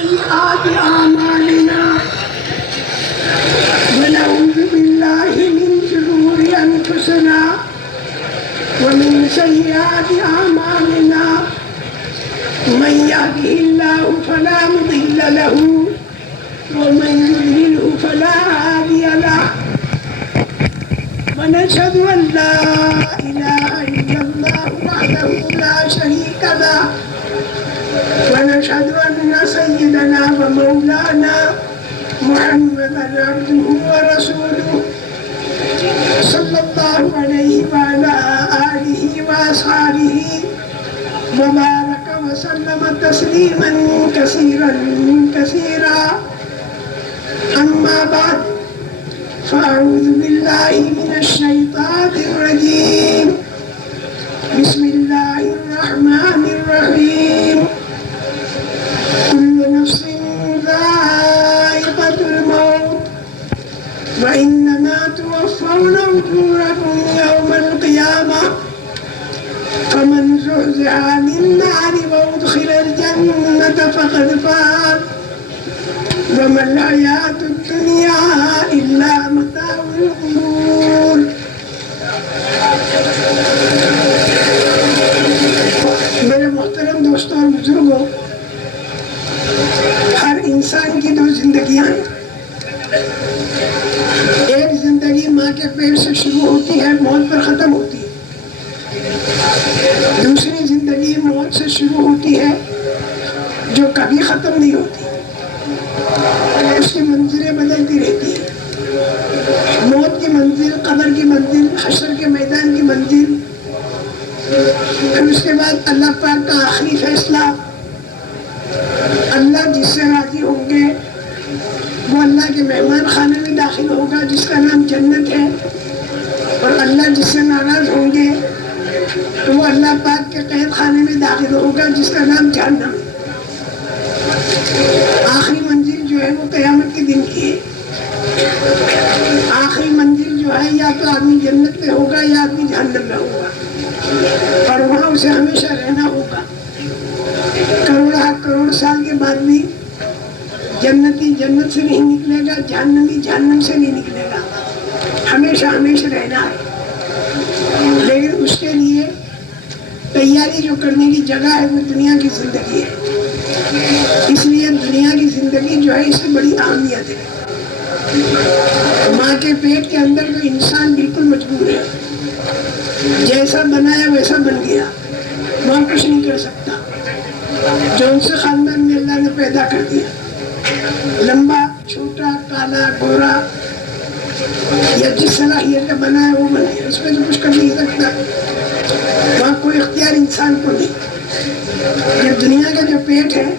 سيئات أعمالنا ونعوذ بالله من شرور أنفسنا ومن سيئات أعمالنا من يهده الله فلا مضل له ومن يضلله فلا هادي له ونشهد أن لا إله إلا الله وحده لا شريك له ونشهد أن سيدنا ومولانا محمدا عبده ورسوله صلى الله عليه وعلى آله وأصحابه وبارك وسلم تسليما كثيرا كثيرا. أما بعد فأعوذ بالله من الشيطان الرجيم. بسم الله الرحمن الرحيم. كل نفس ذائقة الموت وإنما توفون أجوركم يوم القيامة فمن زحزح عن النار وأدخل الجنة فقد فاز وما الحياة الدنيا إلا متاع الغرور. میرے محترم دوستوں اور بزرگوں، ہر انسان کی دو زندگیاں ہیں. ایک زندگی ماں کے پیٹ سے شروع ہوتی ہے، موت پر ختم ہوتی ہے. دوسری زندگی موت سے شروع ہوتی ہے جو کبھی ختم نہیں ہوتی. اس کی منزلیں بدلتی رہتی ہیں. موت کی منزل، قبر کی منزل، حشر کے میدان کی منزل، پھر اس کے بعد اللہ پاک کا آخری فیصلہ. اللہ جس سے راضی ہوں گے وہ اللہ کے مہمان خانے میں داخل ہوگا جس کا نام جنت ہے، اور اللہ جس سے ناراض ہوں گے تو وہ اللہ پاک کے قید خانے میں داخل ہوگا جس کا نام جہنم. آخری منزل جو ہے وہ قیامت کے دن کی ہے. آخری منزل جو ہے یا تو آدمی جنت میں ہوگا یا آدمی جہنم میں ہوگا، اور وہاں اسے ہمیشہ رہنا ہوگا. کروڑ سال کے بعد بھی جنتی جنت سے نہیں نکلے گا، جہنمی جہنم سے نہیں نکلے گا. ہمیشہ ہمیشہ رہنا ہے. لیکن اس کے لیے تیاری جو کرنے کی جگہ ہے وہ دنیا کی زندگی ہے. اس لیے دنیا کی زندگی جو ہے اس کی بڑی اہمیت ہے. ماں کے پیٹ کے اندر جو انسان بالکل مجبور ہے، جیسا بنایا ویسا بن گیا، وہاں کچھ نہیں کر سکتا. جو ان سے خاندان میں اللہ نے پیدا کر دیا، لمبا چھوٹا کالا گورا یا جس صلاحیت کا بنا ہے وہ بن گیا، اس میں تو کچھ کر نہیں سکتا. وہاں کوئی اختیار انسان کو نہیں. یہ دنیا کا جو پیٹ ہے،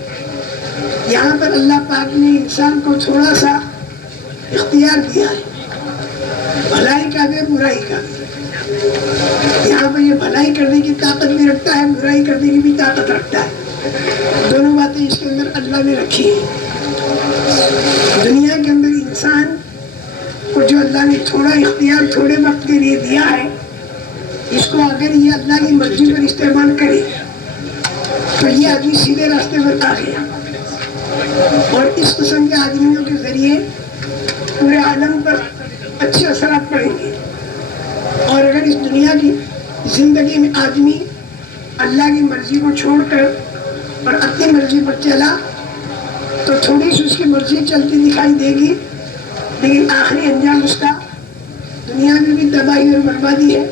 یہاں پر اللہ پاک نے انسان کو تھوڑا سا اختیار دیا ہے، بھلائی کا بھی برائی کا بھی. یہاں پر یہ بھلائی کرنے کی طاقت بھی رکھتا ہے، برائی کرنے کی بھی طاقت رکھتا ہے. دونوں باتیں اس کے اندر اللہ نے رکھی ہیں. دنیا کے اندر انسان کو جو اللہ نے تھوڑا اختیار تھوڑے وقت کے لیے دیا ہے، اس کو اگر یہ اللہ کی مرضی پر استعمال کرے تو یہ آدمی سیدھے راستے پر آ گیا. اور اس قسم کے آدمیوں کے ذریعے پورے عالم پر اچھے اثرات پڑیں گے. اور اگر اس دنیا کی زندگی میں آدمی اللہ کی مرضی کو چھوڑ کر اور اپنی مرضی پر چلا تو تھوڑی سی اس کی مرضی چلتی دکھائی دے گی، لیکن آخری انجام اس کا دنیا میں بھی تباہی اور بربادی ہے،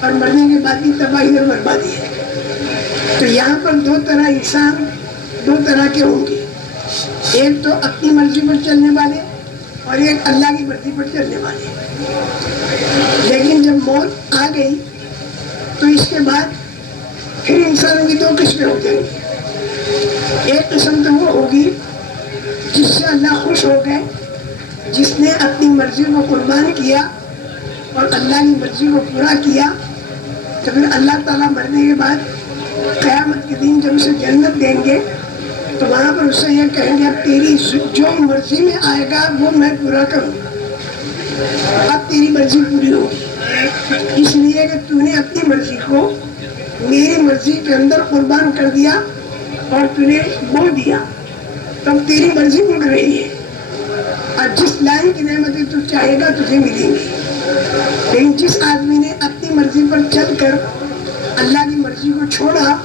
اور مرنے کے بعد بھی تباہی اور بربادی ہے. تو یہاں پر دو طرح انسان دو طرح کے ہوں گے. ایک تو اپنی مرضی پر چلنے والے اور ایک اللہ کی مرضی پر چلنے والے. لیکن جب موت آ گئی تو اس کے بعد پھر انسانوں کی دو قسمیں ہو جائیں گی. ایک قسم تو وہ ہوگی جس سے اللہ خوش ہو گئے، جس نے اپنی مرضی کو قربان کیا اور اللہ کی مرضی کو پورا کیا. تو پھر اللہ تعالیٰ مرنے کے بعد قیامت کے دن جب اسے جنت دیں گے تو وہاں پر اس سے یہ کہیں گے اب تیری جو مرضی میں آئے گا وہ میں پورا کروں. اب تیری مرضی پوری ہوگی، اس لیے کہ تو نے اپنی مرضی کو میری مرضی کے اندر قربان کر دیا اور تو نے بو دیا. تب تیری مرضی اڑ رہی ہے، اور جس لائن کی نعمتیں تو چاہے گا تجھے ملیں گی. لیکن جس آدمی نے اپنی مرضی پر چل کر اللہ کی مرضی کو چھوڑا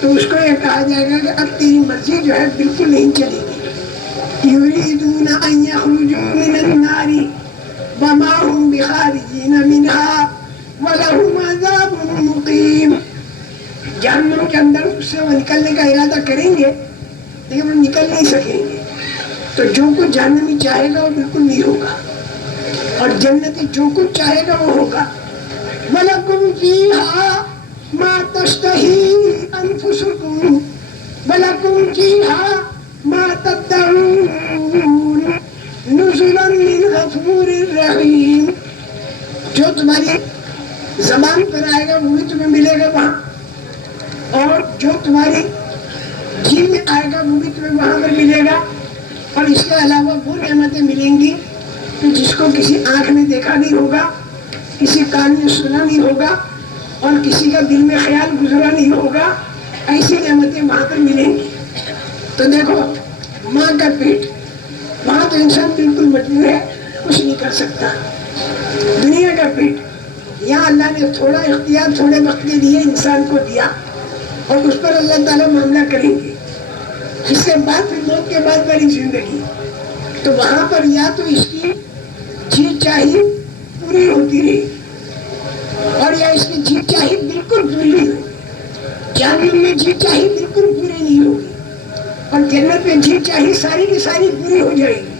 تو اس کو یہ کہا جائے گا کہ اب تیری مرضی جو ہے بالکل نہیں چلے گی. یریدون ان یخرجوا من النار وما هم بخارجین منها ولهم عذاب مقیم. جہنم کے اندر اس سے وہ نکلنے کا ارادہ کریں گے لیکن وہ نکل نہیں سکیں گے. تو جو کچھ جہنمی چاہے گا وہ بالکل نہیں ہوگا، اور جنتی جو کچھ چاہے گا وہ ہوگا. وَلَكُمْ فِيهَا مَا تَشْتَهِي أَنفُسُكُمْ وَلَكُمْ فِيهَا مَا تَدَّعُونَ نُزُلًا مِّنْ غَفُورٍ رَّحِيمٍ. جو تمہاری زبان پر آئے گا وہ بھی تمہیں ملے گا وہاں، اور جو تمہاری جی میں آئے گا وہ بھی تمہیں وہاں پر ملے گا. اور اس کے علاوہ وہ نعمتیں ملیں گی کہ جس کو کسی آنکھ نے دیکھا نہیں ہوگا، کسی کان نے سنا نہیں ہوگا، اور کسی کا دل میں خیال گزرا نہیں ہوگا. ایسی نعمتیں وہاں پر ملیں گی. تو دیکھو ماں کا پیٹ، وہاں تو انسان بالکل مجبور ہے، کچھ نہیں کر سکتا. دنیا کا پیٹ، یہاں اللہ نے تھوڑا اختیار تھوڑے وقت کے لیے انسان کو دیا، اور اس پر اللہ تعالیٰ معاملہ کریں گے. اس کے بعد پھر موت کے بعد بڑی زندگی. تو وہاں پر یا تو اس کی جی چاہی پوری ہوتی رہی، اور یا اس کی جی چاہی بالکل پوری نہیں ہوئی. جہنم میں جی چاہی بالکل پوری نہیں ہوگی، اور جنت میں جی چاہی ساری کی ساری پوری ہو جائے گی.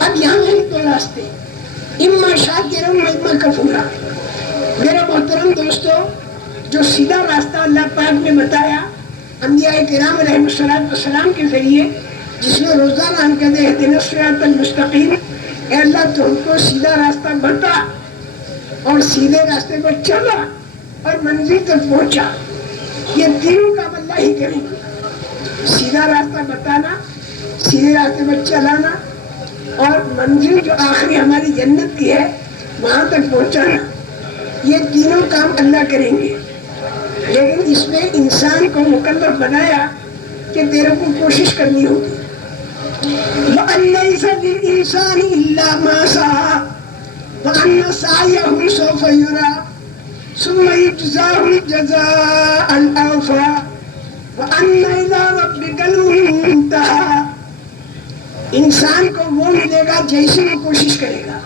اب یہاں ہیں دو راستے، اما شاکرا و اما کفورا. میرے محترم دوستو، جو سیدھا راستہ اللہ پاک نے بتایا انبیاء کرام علیہ السلام کے ذریعے، جس میں روزانہ ہم کہتے ہیں اہدنا الصراط المستقیم، اے اللہ تو ہم کو سیدھا راستہ بتا، اور سیدھے راستے پر چلا اور منزل تک پہنچا. یہ تینوں کام اللہ ہی کریں گے. سیدھا راستہ بتانا، سیدھے راستے پر چلانا، اور منزل جو آخری ہماری جنت کی ہے وہاں تک پہنچانا. یہ تینوں کام اللہ کریں گے. لیکن اس میں انسان کو مکلف بنایا کہ تیرے کو کوشش کرنی ہوگی. وَأَن لَّيْسَ لِلْإِنسَانِ إِلَّا مَا سَعَىٰ وَأَنَّ سَعْيَهُ سَوْفَ يُرَىٰ ثُمَّ يُجْزَاهُ الْجَزَاءَ الْأَوْفَىٰ وَأَنَّ إِلَىٰ رَبِّكَ الْمُنتَهَىٰ. انسان کو وہ ملے گا جیسے وہ کوشش کرے گا،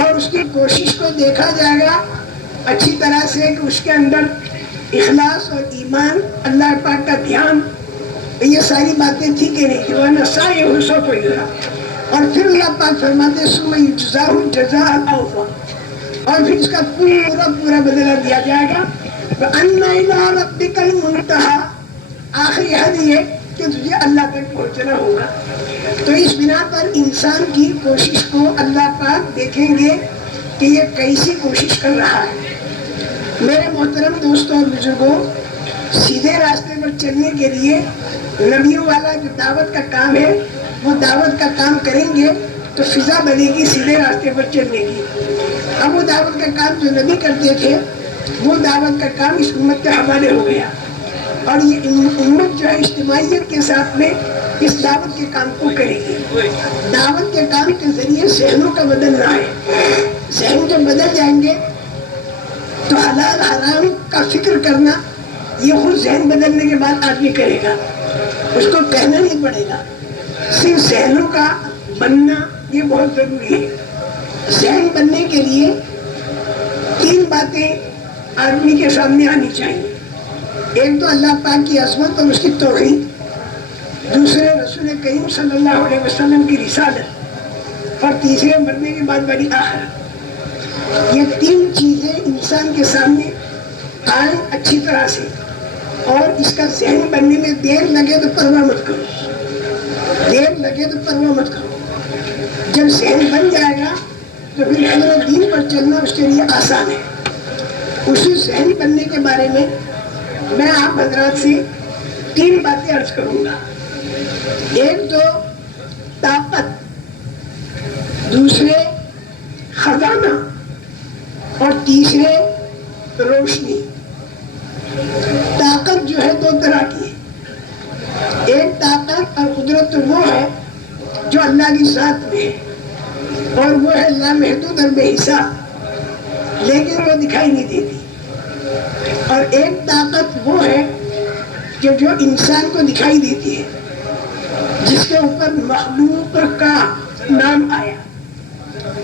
اور اس کی کوشش کو دیکھا جائے گا اچھی طرح سے کہ اس کے اندر اخلاص اور ایمان، اللہ پاک کا دھیان، یہ ساری باتیں تھی کہ نہیں. کہ وہ نسا یہ حسو کو گرا، اور پھر اللہ پاک فرماتے سُمَّ يُجْزَاهُ الْجَزَاءَ الْأَوْفَىٰ، اور پھر اس کا پورا بدلہ دیا جائے گا. وَأَنَّ إِلَىٰ رَبِّكَ الْمُنتَهَىٰ، آخری حد یہ کہ تجھے اللہ تک پہنچنا ہوگا. تو اس بنا پر انسان کی کوشش کو اللہ پاک دیکھیں گے کہ یہ کیسی کوشش کر رہا ہے. میرے محترم دوستوں اور بزرگوں، سیدھے راستے پر چلنے کے لیے نبیوں والا جو دعوت کا کام ہے وہ دعوت کا کام کریں گے تو فضا بنے گی سیدھے راستے پر چلنے کی. اب وہ دعوت کا کام جو نبی کرتے تھے وہ دعوت کا کام اس امت کے حوالے ہو گیا، اور یہ امت جو ہے اجتماعیت کے ساتھ میں اس دعوت کے کام کو کرے گی. دعوت کے کام کے ذریعے ذہنوں کا بدلنا ہے. ذہن جب بدل جائیں گے تو حلال حرام کا فکر کرنا یہ خود ذہن بدلنے کے بعد آدمی کرے گا، اس کو کہنا نہیں پڑے گا. صرف ذہنوں کا بننا یہ بہت ضروری ہے. ذہن بننے کے لیے تین باتیں آدمی کے سامنے آنی چاہیے. ایک تو اللہ پاک کی عظمت اور اس کی توحید، دوسرے رسول کریم صلی اللہ علیہ وسلم کی رسالت، اور تیسرے مرنے کے بعد بڑی آخرت. یہ تین چیزیں انسان کے سامنے آئیں اچھی طرح سے، اور اس کا ذہن بننے میں دیر لگے تو پرواہ مت کرو، دیر لگے تو پرواہ مت کرو. جب ذہن بن جائے گا تو پھر امر دین پر چلنا اس کے لیے آسان ہے. اسی ذہن بننے کے بارے میں میں آپ حضرات سے تین باتیں عرض کروں گا. ایک تو طاقت، دوسرے خزانہ، اور تیسرے روشنی. طاقت جو ہے دو طرح کی ہے. ایک طاقت اور قدرت تو وہ ہے جو اللہ کی ذات میں ہے، اور وہ ہے لامحدود اور بے حساب، لیکن وہ دکھائی نہیں دیتی۔ اور ایک طاقت وہ ہے کہ جو انسان کو دکھائی دیتی ہے، جس کے اوپر مخلوق کا نام آیا،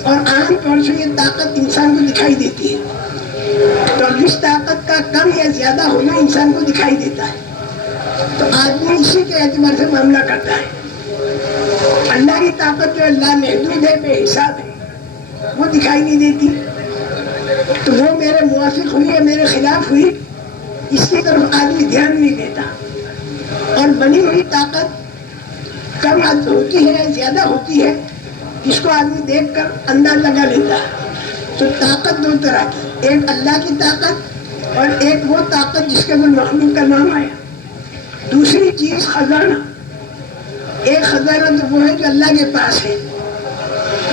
اور عام طور سے یہ طاقت انسان کو دکھائی دیتی ہے۔ تو جس طاقت کا کم یا زیادہ ہونا انسان کو دکھائی دیتا ہے، تو آدمی اسی کے اعتبار سے معاملہ کرتا ہے۔ اللہ کی طاقت جو اللہ محدود ہے، بے حساب ہے، وہ دکھائی نہیں دیتی، تو وہ میرے موافق ہوئی یا میرے خلاف ہوئی، اس کی طرف آدمی دھیان نہیں دیتا۔ اور بنی ہوئی طاقت کم ہوتی ہے، زیادہ ہوتی ہے، اس کو آدمی دیکھ کر انداز لگا لیتا ہے۔ تو طاقت دو طرح کی، ایک اللہ کی طاقت اور ایک وہ طاقت جس کے اوپر مخلوق کا نام آیا۔ دوسری چیز خزانہ، ایک خزانہ تو وہ ہے جو اللہ کے پاس ہے،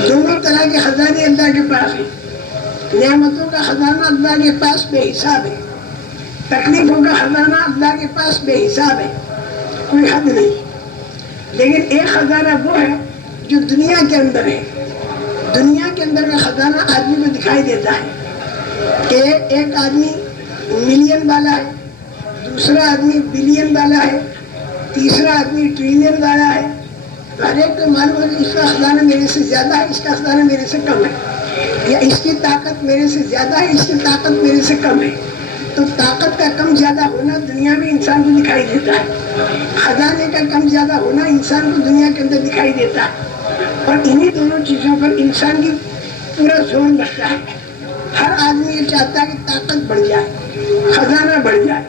دونوں طرح کے خزانے اللہ کے پاس ہیں۔ نعمتوں کا خزانہ اللہ کے پاس بے حساب ہے، تکلیفوں کا خزانہ اللہ کے پاس بے حساب ہے، کوئی حد نہیں۔ لیکن ایک خزانہ وہ ہے جو دنیا کے اندر ہے، دنیا کے اندر کا خزانہ آدمی کو دکھائی دیتا ہے کہ ایک آدمی ملین والا ہے، دوسرا آدمی بلین والا ہے، تیسرا آدمی ٹریلین والا ہے۔ تو ہر ایک کو معلوم ہے کہ اس کا خزانہ میرے سے زیادہ ہے، اس کا خزانہ میرے سے کم ہے، یا اس کی طاقت میرے سے زیادہ ہے، اس کی طاقت میرے سے کم ہے۔ تو طاقت کا کم زیادہ ہونا دنیا میں انسان کو دکھائی دیتا ہے، خزانے کا کم زیادہ ہونا انسان کو دنیا کے اندر دکھائی دیتا ہے۔ اور انہی دونوں چیزوں پر انسان کی پورا زور لگتا ہے۔ ہر آدمی یہ چاہتا ہے کہ طاقت بڑھ جائے، خزانہ بڑھ جائے۔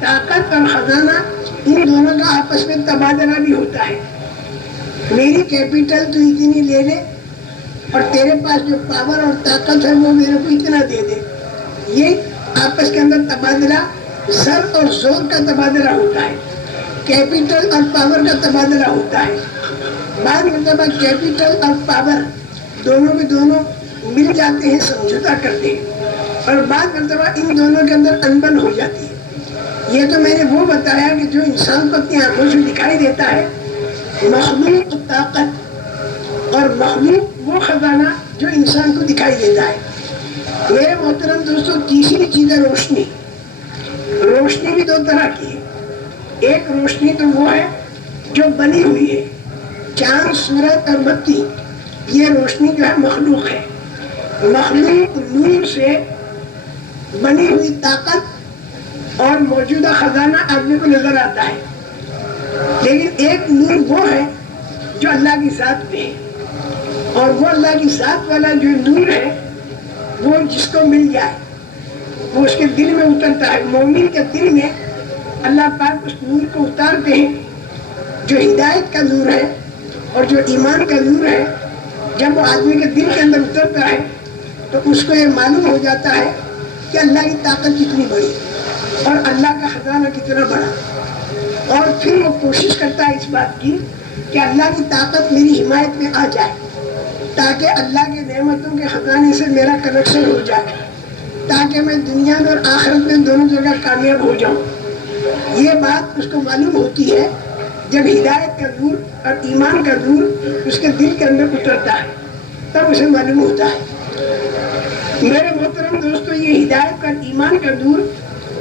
طاقت اور خزانہ ان دونوں کا آپس میں تبادلہ بھی ہوتا ہے۔ میری کیپٹل تو اتنی لے لے، اور تیرے پاس جو پاور اور طاقت ہے وہ میرے کو اتنا دے دے۔ یہ آپس کے اندر تبادلہ، زر اور زور کا تبادلہ ہوتا ہے، کیپٹل اور پاور کا تبادلہ ہوتا ہے۔ بعض مرتبہ کیپٹل اور پاور دونوں کے دونوں مل جاتے ہیں، سمجھوتا کرتے ہیں، اور بعض مرتبہ ان دونوں کے اندر انبن ہو جاتی ہے۔ یہ تو میں نے وہ بتایا کہ جو انسان کو اپنی آنکھوں سے دکھائی دیتا ہے، مخلوق طاقت اور مخلوق وہ خزانہ جو انسان کو دکھائی دیتا ہے۔ میرے محترم دوستو، تیسری چیز ہے روشنی۔ روشنی بھی دو طرح کی ہے۔ ایک روشنی تو وہ ہے جو بنی ہوئی ہے، چاند، سورج اور بتی، یہ روشنی جو ہے مخلوق ہے۔ مخلوق نور سے بنی ہوئی طاقت اور موجودہ خزانہ آدمی کو نظر آتا ہے۔ لیکن ایک نور وہ ہے جو اللہ کی ذات میں ہے، اور وہ اللہ کی ذات والا جو نور ہے وہ جس کو مل جائے وہ اس کے دل میں اترتا ہے۔ مومن کے دل میں اللہ پاک اس نور کو اتارتے ہیں جو ہدایت کا نور ہے اور جو ایمان کا نور ہے۔ جب وہ آدمی کے دل کے اندر اترتا ہے تو اس کو یہ معلوم ہو جاتا ہے کہ اللہ کی طاقت کتنی بڑی اور اللہ کا خزانہ کتنا بڑا، اور پھر وہ کوشش کرتا ہے اس بات کی کہ اللہ کی طاقت میری حمایت میں آ جائے، تاکہ اللہ کے نعمتوں کے خزانے سے میرا کنیکشن ہو جائے، تاکہ میں دنیا میں اور آخرت میں دونوں جگہ کامیاب ہو جاؤں۔ یہ بات اس کو معلوم ہوتی ہے جب ہدایت کا نور اور ایمان کا نور اس کے دل کے اندر اترتا ہے، تب اسے معلوم ہوتا ہے۔ میرے محترم دوستو، یہ ہدایت اور ایمان کا نور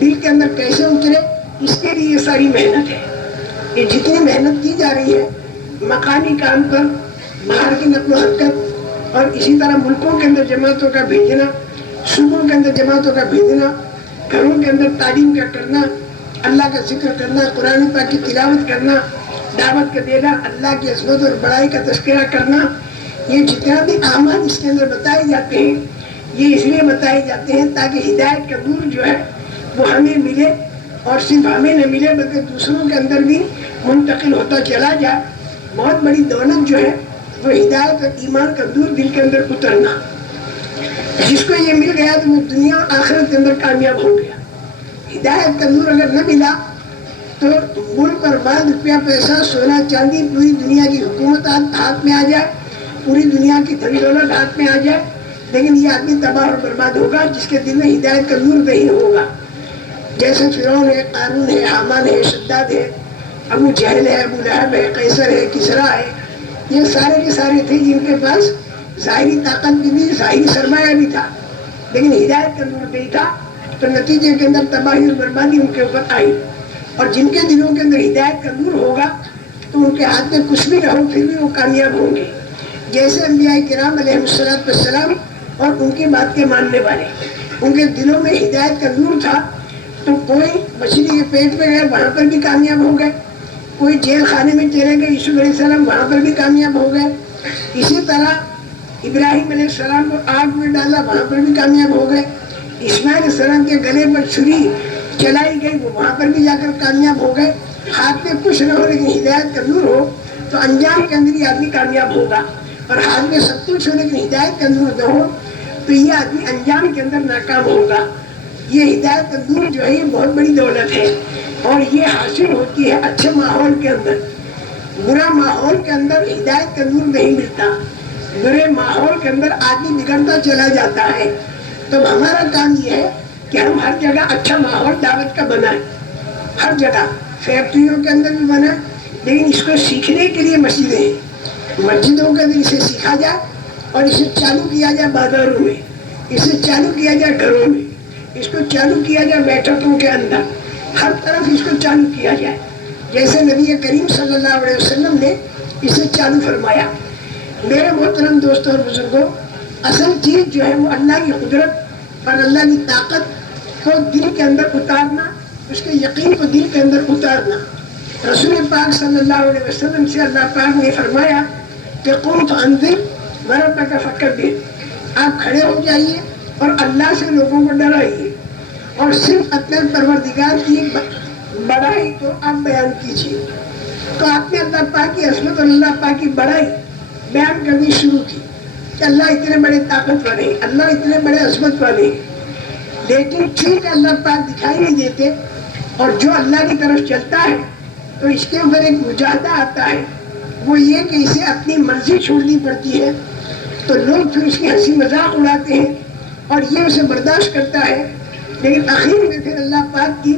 دل کے اندر کیسے اترے، اس کے لیے یہ ساری محنت ہے۔ یہ جتنی محنت کی جا رہی ہے مقامی کام پر، باہر کی نقل و حرکت، اور اسی طرح ملکوں کے اندر جماعتوں کا بھیجنا، صوبوں کے اندر جماعتوں کا بھیجنا، گھروں کے اندر تعلیم کا کرنا، اللہ کا ذکر کرنا، قرآن پاک کی تلاوت کرنا، دعوت کا دینا، اللہ کی عظمت اور بڑائی کا تذکرہ کرنا، یہ جتنا بھی اعمال اس کے اندر بتائے جاتے ہیں، یہ اس لیے بتائے جاتے ہیں تاکہ ہدایت کا نور جو ہے وہ ہمیں ملے، اور صرف ہمیں نہ ملے بلکہ دوسروں کے اندر بھی منتقل ہوتا چلا جائے۔ بہت بڑی دولت جو ہے وہ ہدایت اور ایمان کا نور دل کے اندر اترنا۔ جس کو یہ مل گیا تو وہ دنیا اور آخرت کے اندر کامیاب ہو گیا۔ ہدایت کا نور اگر نہ ملا تو ملک اور بعد روپیہ پیسہ، سونا چاندی، پوری دنیا کی حکومت ہاتھ میں آ جائے، پوری دنیا کی دھن دولت ہاتھ میں آ جائے، لیکن یہ آدمی تباہ اور برباد ہوگا جس کے دل میں ہدایت کا نور نہیں ہوگا۔ جیسے فرعون ہے، قارون ہے، حامان ہے، شداد ہے، ابو جہل ہے, ابو لہب ہے, قیصر ہے, کسرا ہے, یہ سارے کے سارے تھے جن کے پاس ظاہری طاقت بھی تھی, ظاہری سرمایہ بھی تھا, لیکن ہدایت کا نور نہیں تھا. تو نتیجے کے اندر تباہی اور بربادی ان کے اوپر آئی. اور جن کے دلوں کے اندر ہدایت کا نور ہوگا تو ان کے ہاتھ میں کچھ بھی نہ ہو پھر بھی وہ کامیاب ہوں گے. جیسے انبیاء کرام علیہ السلام اور ان کی بات کے ماننے والے, ان کے دلوں میں ہدایت کا نور تھا, تو کوئی مچھلی کے پیٹ میں گئے وہاں پر بھی کامیاب ہو گئے, کوئی جیل خانے میں چلے گئے یوسف علیہ السلام وہاں پر بھی کامیاب ہو گئے. اسی طرح ابراہیم علیہ السلام کو آگ میں ڈالا وہاں پر بھی کامیاب ہو گئے. اسماعیل علیہ السلام کے گلے پر چھری چلائی گئی وہ وہاں پر بھی جا کر کامیاب ہو گئے. ہاتھ میں کچھ نہ ہو لیکن ہدایت کا نور ہو تو انجام کے اندر یہ آدمی کامیاب ہوگا, اور ہاتھ میں سب کچھ ہو لیکن ہدایت کا نور نہ ہو تو یہ آدمی انجام کے اندر ناکام ہوگا. یہ ہدایت کا نور جو ہے یہ بہت بڑی دولت ہے, اور یہ حاصل ہوتی ہے اچھے ماحول کے اندر. برا ماحول کے اندر ہدایت کا نور نہیں ملتا, برے ماحول کے اندر آدمی بگڑتا چلا جاتا ہے. تو ہمارا کام یہ ہے کہ ہم ہر جگہ اچھا ماحول دعوت کا بنائیں, ہر جگہ فیکٹریوں کے اندر بھی بنائیں, لیکن اس کو سیکھنے کے لیے مسجدیں, مسجدوں کے اندر اسے سیکھا جائے اور اسے چالو کیا جائے بازاروں میں, اسے چالو کیا جائے گھروں میں, اس کو چالو کیا جائے بیٹھکوں کے اندر, ہر طرف اس کو چالو کیا جائے جیسے نبی کریم صلی اللہ علیہ وسلم نے اسے چالو فرمایا. میرے محترم دوستوں اور بزرگوں, اصل چیز جو ہے وہ اللہ کی قدرت اور اللہ کی طاقت کو دل کے اندر اتارنا, اس کے یقین کو دل کے اندر اتارنا. رسول پاک صلی اللہ علیہ وسلم سے اللہ پاک نے فرمایا کہ قم فانذر وربک فکبر, آپ کھڑے ہو جائیے اور اللہ سے لوگوں کو ڈرائیے, اور صرف اپنے پروردگار کی بڑائی کو آپ بیان کیجیے. تو آپ نے اللہ پاک کی عظمت اور اللہ پاک کی بڑائی بیان کرنی شروع کی کہ اللہ اتنے بڑے طاقتور ہیں, اللہ اتنے بڑے عظمت والے ہیں. لیکن ٹھیک اللہ پاک دکھائی نہیں دیتے, اور جو اللہ کی طرف چلتا ہے تو اس کے اوپر ایک مجاہدہ آتا ہے, وہ یہ کہ اسے اپنی مرضی چھوڑنی پڑتی ہے. تو لوگ پھر اس کی ہنسی مذاق اڑاتے ہیں اور یہ اسے برداشت کرتا ہے, لیکن آخر میں پھر اللہ پاک کی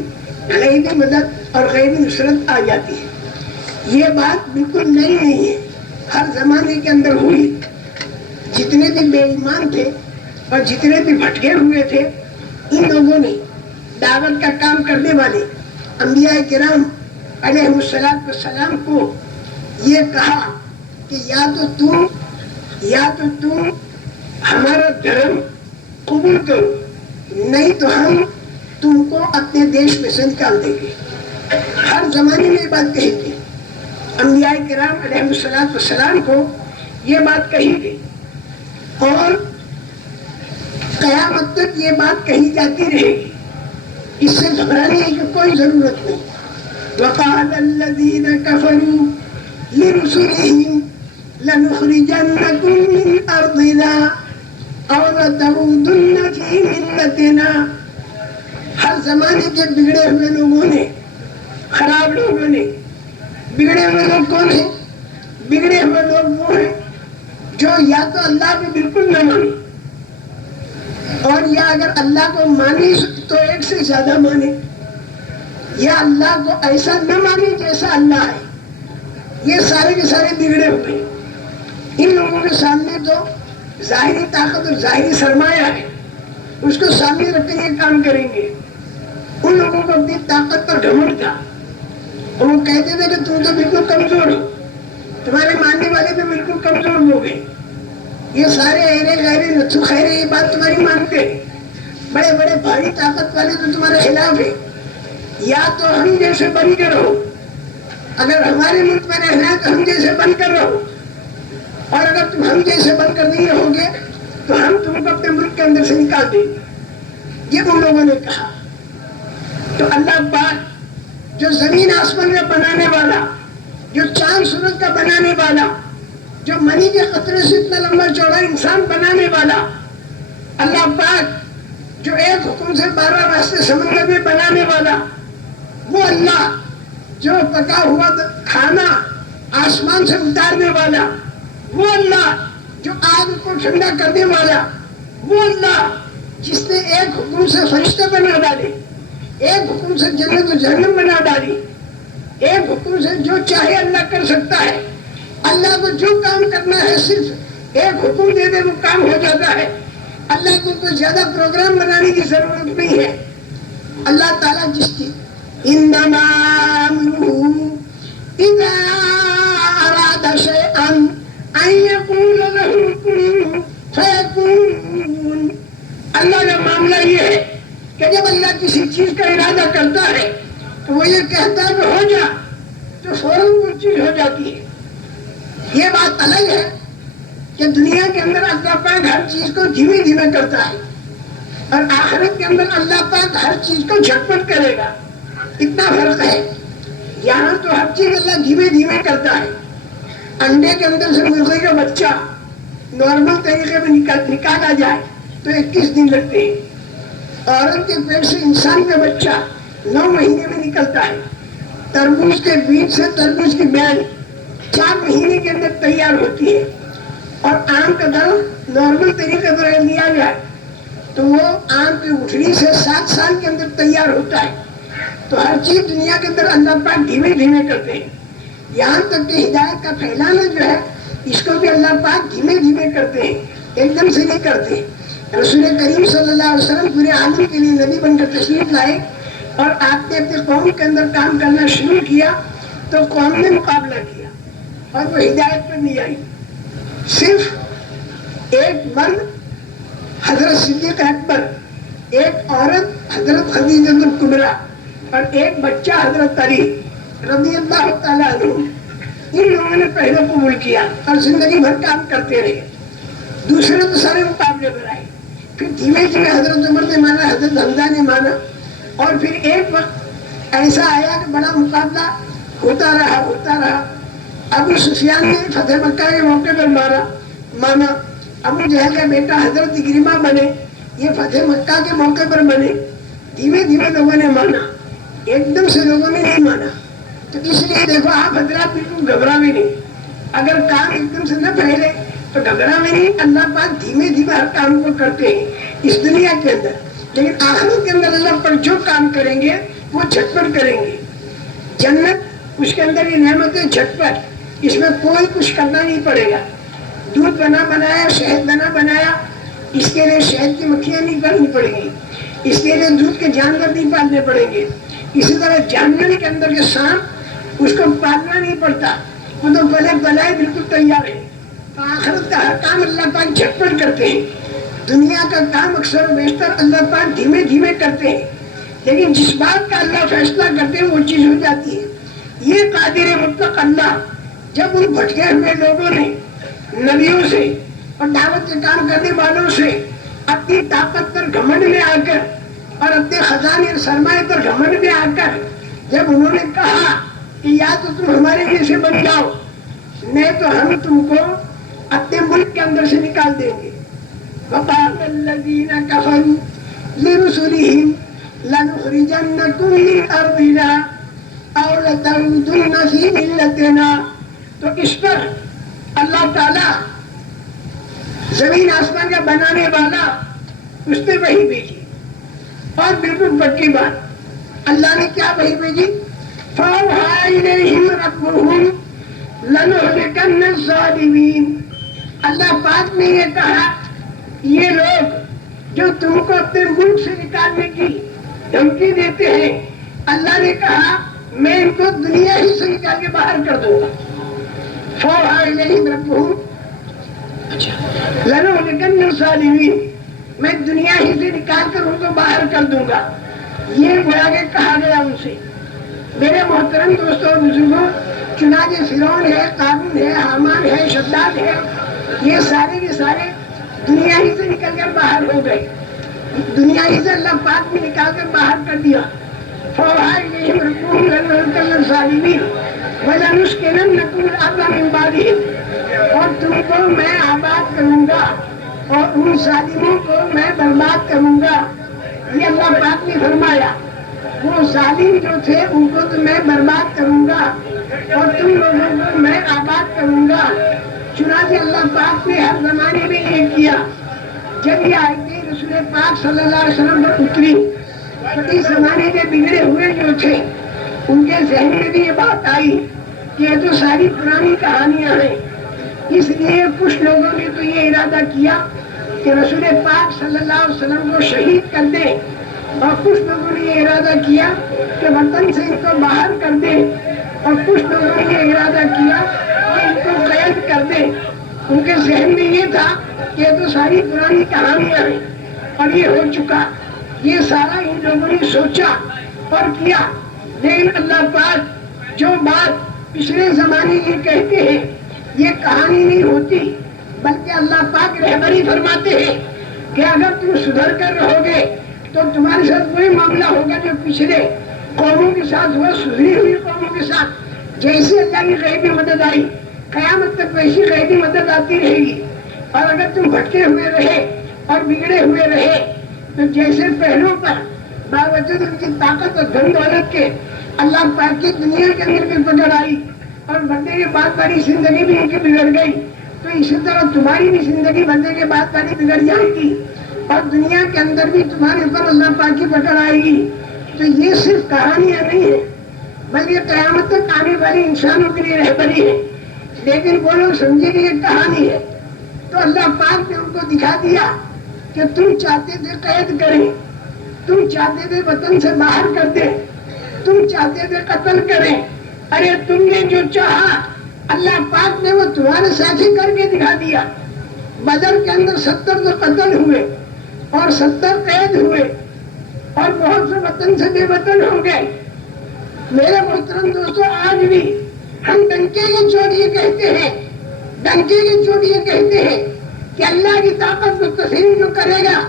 غیبی مدد اور غیبی نصرت آ جاتی ہے. یہ بات بالکل نئی نہیں ہے, ہر زمانے کے اندر ہوئی. جتنے بھی بے ایمان تھے اور جتنے بھی بھٹکے ہوئے تھے, ان لوگوں نے دعوت کا کام کرنے والے انبیاء کرام علیہ السلام کو یہ کہا کہ یا تو تم ہمارا دھرم قبول کرو, نہیں تو ہم تم کو اپنے دیش میں سے نکال دیں گے. ہر زمانے میں یہ بات کہی گئی, انبیاء کرام علیہ السلام کو یہ بات کہی گئی, اور قیامت تک یہ بات کہی جاتی رہے گی. اس سے گھبرانے کی کوئی ضرورت نہیں. وقال الذين كفروا لرسلهم لنخرجنكم من ارضنا او لتعودن في ملتنا. ہر زمانے کے بگڑے ہوئے لوگوں نے, خراب لوگوں نے, بگڑے ہوئے لوگ کون ہیں؟ بگڑے ہوئے لوگ وہ ہیں جو یا تو اللہ کو بالکل نہ مانے, اور یا اگر اللہ کو مانے تو ایک سے زیادہ مانے, یا اللہ کو ایسا نہ مانے جیسا اللہ ہے. یہ سارے کے سارے بگڑے ہوئے. ان لوگوں کے سامنے تو ظاہری طاقت اور ظاہری سرمایہ ہے, اس کو سامنے رکھ کے یہ کام کریں گے. ان لوگوں کو اپنی طاقت پر گھمنڈ تھا, اور وہ کہتے تھے کہ تم تو بالکل کمزور ہو, تمہارے ماننے والے تو بالکل کمزور ہو گئے. یہ سارے ایرے غیرے نتھو خیرے یہ بات تمہاری مانتے ہیں, بڑے بڑے بھاری طاقت والے تو تمہارے خلاف ہے. یا تو ہم جیسے بن کے رہو, اگر ہمارے ملک میں رہنا ہے تو ہم جیسے بن کر رہو, اور اگر تم ہم جیسے بن کر نہیں رہو گے تو ہم تم کو اپنے ملک کے اندر سے نکال دیں گے. یہ ان لوگوں نے کہا. تو اللہ پاک جو زمین آسمان کا بنانے والا, جو چاند سورج کا بنانے والا, جو منی کے قطرے سے اتنا لمبا چوڑا انسان بنانے والا, اللہ پاک جو ایک حکم سے 12 راستے سمندر میں بنانے والا, وہ اللہ جو پکا ہوا کھانا آسمان سے اتارنے والا, وہ اللہ جو آگ کو ٹھنڈا کرنے والا, وہ اللہ جس نے ایک حکم سے فرشتے بنا ڈالے, ایک حکم سے جنت و جہنم بنا ڈالی, ایک حکم سے جو چاہے اللہ کر سکتا ہے. اللہ کو جو کام کرنا ہے صرف ایک حکم دے دے وہ کام ہو جاتا ہے. اللہ کو کوئی زیادہ پروگرام بنانے کی ضرورت نہیں ہے. اللہ تعالیٰ جس کی انما امرہ اذا اراد شیئا ان یقول له کن فیکون. اللہ کا معاملہ یہ ہے کہ جب اللہ کسی چیز کا ارادہ کرتا ہے تو وہ یہ کہتا ہے کہ ہو جا تو فوراً وہ چیز ہو جاتی ہے. یہ بات الگ ہے کہ دنیا کے اندر اللہ پاک ہر چیز کو دھیمے دھیمے کرتا ہے اور آخرت کے اندر اللہ پاک ہر چیز کو جھٹپٹ کرے گا. اتنا فرق ہے. یہاں تو ہر چیز اللہ دھیمے دھیمے کرتا ہے. انڈے کے اندر سے مرغے کا بچہ نارمل طریقے میں نکالا جائے تو 21 دن لگتے ہیں. عورت کے پیٹ سے انسان کا بچہ 9 مہینے میں نکلتا ہے. تربوز کے بیج سے تربوز کی بیل 4 مہینے کے اندر تیار ہوتی ہے. اور آم کا درخت نارمل طریقے پر لیا جائے تو وہ آم کی اٹھڑی سے 7 سال کے اندر تیار ہوتا ہے. تو ہر چیز دنیا کے اندر اللہ پاک دھیمے دھیمے کرتے ہیں. یہاں تک کہ ہدایت کا پھیلانا جو ہے اس کو بھی اللہ پاک دھیمے دھیمے کرتے ہیں, ایک دم سے نہیں کرتے. رسول کریم صلی اللہ علیہ وسلم پورے عالم کے لیے نبی بن کر تشریف لائے اور آپ نے اپنے قوم کے اندر کام کرنا شروع کیا تو قوم نے مقابلہ کیا اور وہ ہدایت پر نہیں آئی. صرف ایک مرد حضرت صدیق اکبر, ایک عورت حضرت خدیجہ الکبریٰ اور ایک بچہ حضرت علی رضی اللہ تعالیٰ عنہ, ان لوگوں نے پہلے قبول کیا اور زندگی بھر کام کرتے رہے. دوسرے تو سارے مقابلے پر آئے. پھر دھیمے دھیمے حضرت عمر نے مانا, حضرت حمزہ نے مانا اور پھر ایک وقت ایسا آیا کہ بڑا مقابلہ ہوتا رہا. ابو سفیان نے فتح مکہ کے موقع پر مانا. ابو جہل کا بیٹا حضرت اکرمہ بنے, یہ فتح مکہ کے موقع پر بنے. دھیمے دھیمے لوگوں نے مانا, ایک دم سے لوگوں نے نہیں مانا. تو اس لیے دیکھو آپ حضرات بالکل گھبرا بھی نہیں. اگر کام ایک دم سے نہ پھیلے تو گھبرا بھی نہیں. اللہ پاک دھیمے دھیمے ہر کام کو کرتے ہیں اس دنیا کے اندر, لیکن آخرت کے اندر اللہ پر جو کام کریں گے وہ جھٹپٹ کریں گے. جنت اس کے اندر یہ نعمتیں جھٹپٹ, اس میں کوئی کچھ کرنا نہیں پڑے گا. دودھ بنایا, شہد بنایا, اس کے لیے شہد کی مکھیاں نہیں کرنی پڑیں گی, اس کے لیے دودھ کے جانور نہیں پالنے پڑیں گے. اسی طرح جانور کے اندر جو سانپ, اس کو پالنا نہیں پڑتا, وہ تو بلائے بالکل تیار ہے. تو آخرت کا ہر کام اللہ پاک جھٹپٹ کرتے ہیں. دنیا کا کام اکثر و بیشتر اللہ پاک دھیمے دھیمے کرتے ہیں, لیکن جس بات کا اللہ فیصلہ کرتے ہیں وہ چیز ہو جاتی ہے. یہ قادر مطلق اللہ جب ان بھٹکے ہوئے لوگوں نے نبیوں سے اور دعوت کے کام کرنے والوں سے اپنی طاقت پر گھمنڈ میں آ کر اور اپنے خزانے اور سرمایہ پر گھمنڈ میں آ کر جب انہوں نے کہا کہ یا تو تم ہمارے جیسے بن جاؤ, نہیں تو ہم تم کو اپنے ملک کے اندر سے نکال دیں گے. وقال الذین کفروا لرسلہم لنخرجنکم من ارضنا او لتعودن فی ملتنا. تو اس پر اللہ تعالیٰ زمین آسمان کا بنانے والا اس نے وحی بھیجی, اور بالکل پکی بات اللہ نے کیا وحی بھیجی, فَأَوْحَىٰ إِلَيْهِمْ رَبُّهُمْ لَنُهْلِكَنَّ الظَّالِمِينَ. اللہ پاک نے یہ کہا, یہ لوگ جو تم کو اپنے ملک سے نکالنے کی دھمکی دیتے ہیں, اللہ نے کہا میں ان کو دنیا ہی سے نکال کے باہر کر دوں گا. فَأَوْحَىٰ إِلَيْهِمْ رَبُّهُمْ لَنُهْلِكَنَّ الظَّالِمِينَ. میں دنیا ہی سے نکال کر ان کو باہر کر دوں گا. یہ گویا کہ کہا گیا ان سے. میرے محترم دوستوں اور بزرگوں, چنانچہ فرعون ہے, قارون ہے, حامان ہے, شداد ہے, یہ سارے کے سارے دنیا ہی سے نکل کر باہر ہو گئے. دنیا ہی سے اللہ پاک میں نکال کر باہر کر دیا. فَأَوْحَىٰ إِلَيْهِمْ رَبُّهُمْ لَنُهْلِكَنَّ الظَّالِمِينَ وَلَنُسْكِنَنَّكُمُ الْأَرْضَ مِن بَعْدِهِمْ. اور تم کو میں آباد کروں گا اور ان ظالموں کو میں برباد کروں گا. یہ اللہ پاک نے فرمایا, وہ ظالم جو تھے ان کو تو میں برباد کروں گا اور تم لوگوں کو میں آباد کروں گا. چنانچہ اللہ پاک نے ہر زمانے میں یہ کیا. جب یہ آیتیں رسول پاک صلی اللہ علیہ وسلم پر اتری تو اس زمانے کے بگڑے ہوئے جو تھے ان کے ذہن میں بھی یہ بات آئی کہ یہ تو ساری پرانی کہانیاں ہیں. اس لیے کچھ لوگوں نے تو یہ ارادہ کیا کہ رسول پاک صلی اللہ علیہ وسلم کو شہید کر دیں، اور کچھ لوگوں نے یہ ارادہ کیا کہ وطن سے ان کو باہر کر دیں، اور کچھ لوگوں نے یہ ارادہ کیا کہ ان کو قید کر دیں. ان کے ذہن میں یہ تھا کہ یہ تو ساری پرانی کہانیاں ہیں اور یہ ہو چکا. یہ سارا ان لوگوں نے سوچا اور کیا. لیکن اللہ پاک جو بات پچھلے زمانے یہ کہتے ہیں یہ کہانی نہیں ہوتی، بلکہ اللہ پاک رہبری فرماتے ہیں کہ اگر تم سدھر کر رہو گے تو تمہارے ساتھ وہی معاملہ ہوگا جو پچھلے قوموں کے ساتھ ہوا، سدھری ہوئی قوموں کے ساتھ. جیسے اللہ کی غیبی مدد آئی قیامت تک ویسی غیبی مدد آتی رہے گی. اور اگر تم بھٹکے ہوئے رہے اور بگڑے ہوئے رہے تو جیسے پہلوں پر باوجود ان کی طاقت اور دھن دولت کے اللہ پاک کی دنیا کے اندر بھی پکڑ آئی اور بندے کے بعد والی زندگی بھی ان کی بگڑ گئی، تو اسی طرح تمہاری بھی زندگی بندے کے بعد والی بگڑ جائے گی اور دنیا کے اندر بھی تمہارے اوپر اللہ پاک کی پکڑ آئے گی. تو یہ صرف کہانیاں نہیں ہیں بلکہ قیامت تک آنے والے انسانوں کے لیے رہبری ہے. لیکن وہ لوگ سمجھے کہ یہ کہانی ہے، تو اللہ پاک نے ان کو دکھا دیا کہ تم چاہتے تھے قید کریں، تم چاہتے تھے وطن سے باہر کر دیں، تم چاہتے تھے قتل کریں. ارے تم نے جو چاہا اللہ پاک نے وہ تمہارے ساتھ ہی کر کے دکھا دیا. بدر کے اندر 70 تو قتل ہوئے اور 70 قید ہوئے اور بہت سے وطن سے بے وطن ہو گئے. میرے محترم دوستو، آج بھی ہم ڈنکے کی چوٹ یہ کہتے ہیں، ڈنکے کی چوٹ یہ کہتے ہیں کہ اللہ کی طاقت کو تسلیم جو کرے گا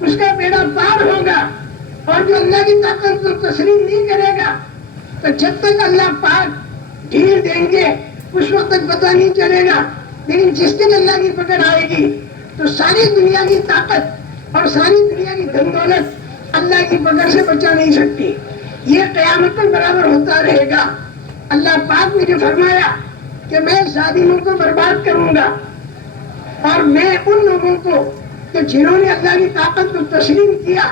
اس کا بیڑا پار ہوگا، اور جو اللہ کی طاقت کو تسلیم نہیں کرے گا تو جب تک اللہ پاک ڈھیل دیں گے اس وقت تک پتہ نہیں چلے گا. لیکن جس دن اللہ کی پکڑ آئے گی تو ساری دنیا کی طاقت اور ساری دنیا کی دھن دولت اللہ کی پکڑ سے بچا نہیں سکتی. یہ قیامت تک برابر ہوتا رہے گا. اللہ پاک نے جو فرمایا کہ میں ظالموں کو برباد کروں گا اور میں ان لوگوں کو کہ جنہوں نے اللہ کی طاقت کو تسلیم کیا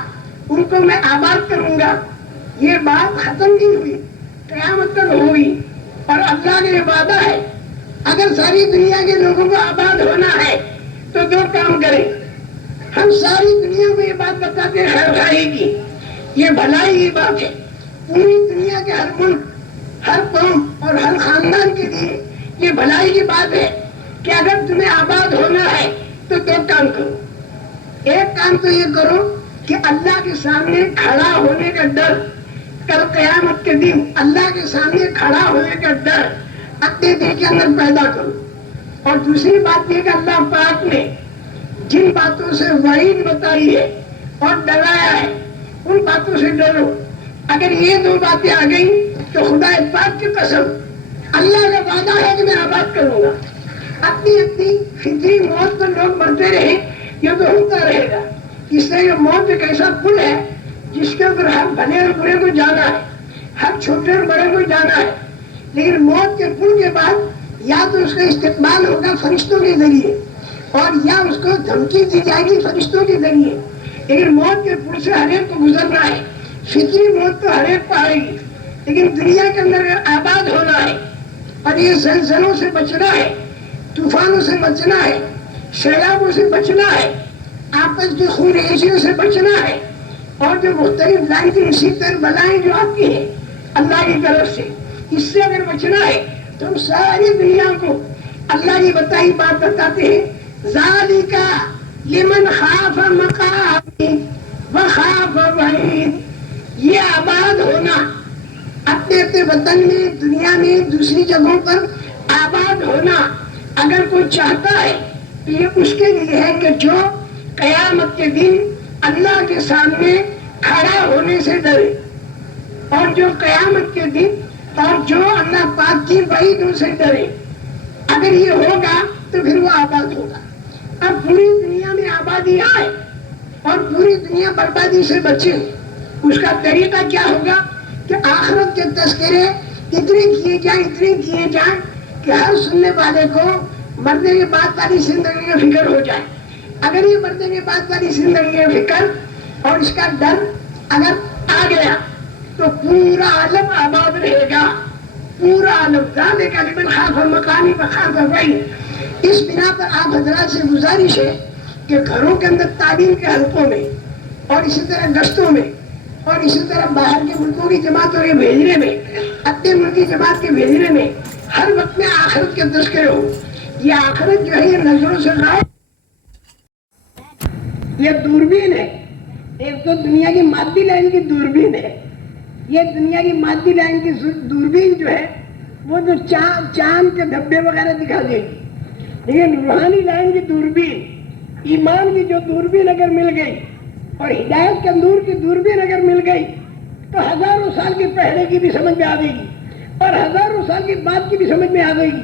ان کو میں آباد کروں گا. یہ بات ختم نہیں ہوئی، قیامت تک ہوئی. اور اللہ نے یہ وعدہ ہے اگر ساری دنیا کے لوگوں کو آباد ہونا ہے تو 2 کام کریں. ہم ساری دنیا میں یہ بات بتاتے ہیں خیر خواہی کی، یہ بھلائی کی بات ہے. پوری دنیا کے ہر ملک، ہر قوم اور ہر خاندان کے لیے یہ بھلائی کی بات ہے کہ اگر تمہیں آباد ہونا ہے تو 2 کام کرو. ایک کام تو یہ کرو کہ اللہ کے سامنے کھڑا ہونے کا ڈر، کل قیامت کے دن اللہ کے سامنے کھڑا ہونے کا ڈر اپنے دل کے اندر پیدا کرو. اور دوسری بات یہ کہ اللہ پاک نے جن باتوں سے وعید بتائی ہے اور ڈرایا ہے ان باتوں سے ڈرو. اگر یہ 2 باتیں آ گئی تو خدا پاک کی قسم اللہ کا وعدہ ہے کہ میں آباد کروں گا. اپنی اپنی فطری موت پر لوگ مرتے رہے یہ تو ہوتا رہے گا. اس لیے یہ موت ایک ایسا پل ہے جس کے اوپر ہر بھلے اور برے کو جانا ہے، ہر چھوٹے اور بڑے کو جانا ہے. لیکن موت کے پل کے بعد یا تو اس کا استقبال ہوگا فرشتوں کے ذریعے اور یا اس کو دھمکی دی جائے گی فرشتوں کے ذریعے. لیکن موت کے پل سے ہر ایک کو گزرنا ہے. فطری موت تو ہر ایک کو آئے گی، لیکن دنیا کے اندر آباد ہونا ہے اور یہ زلزلوں سے بچنا ہے، طوفانوں سے بچنا ہے، سیلابوں سے بچنا ہے، آپس کی خون ریزیوں سے بچنا ہے، اور جو مختلف لائن کی مصیبتیں بلائیں جو آتی ہیں اللہ کی طرف سے، اس سے اگر بچنا ہے تو ہم ساری دنیا کو اللہ کی بتائی بات بتاتے ہیں. ذالک لمن خاف مقامی وخاف وعید. یہ آباد ہونا، اپنے اپنے وطن میں، دنیا میں، دوسری جگہوں پر آباد ہونا اگر کوئی چاہتا ہے تو یہ اس کے لیے ہے کہ جو قیامت کے دن اللہ کے سامنے کھڑا ہونے سے ڈرے، اور جو قیامت کے دن اور جو اللہ پاک کی وعیدوں سے ڈرے. اگر یہ ہوگا تو پھر وہ آباد ہوگا. اب پوری دنیا میں آبادی آئے اور پوری دنیا بربادی سے بچے، اس کا طریقہ کیا ہوگا کہ آخرت کے تذکرے اتنے کیے جائیں کہ ہر سننے والے کو مرنے کے بعد والی زندگی کا فکر ہو جائے. اگر یہ مرنے کے بعد والی زندگی کا فکر اور اس کا ڈر اگر آ گیا تو پورا عالم آباد رہے گا، پورا عالم ذالک لمن خاف مقامی وخاف وعید۔ اس بنا پر آپ حضرات سے گزارش ہے کہ گھروں کے اندر تعلیم کے حلقوں میں اور اسی طرح گشتوں میں اور اسی طرح باہر کے ملکوں کی جماعتوں کے بھیجنے میں، اپنے ملک کی جماعت کے بھیجنے میں ہر وقت میں آخرت کے تذکرے ہو۔ یہ آخرت جو ہے یہ نظروں سے غائب، یہ دوربین ہے۔ ایک تو دنیا کی مادی لائن کی دوربین ہے، یہ دنیا کی مادی لائن کی دوربین جو ہے وہ جو چاند کے دھبے وغیرہ دکھا دے گی، لیکن روحانی لائن کی دوربین، ایمان کی جو دوربین اگر مل گئی اور ہدایت کے نور کی دوربین اگر مل گئی تو ہزاروں سال کی پہلے کی بھی سمجھ میں آئے گی اور ہزاروں سال کی بعد کی بھی سمجھ میں آئے گی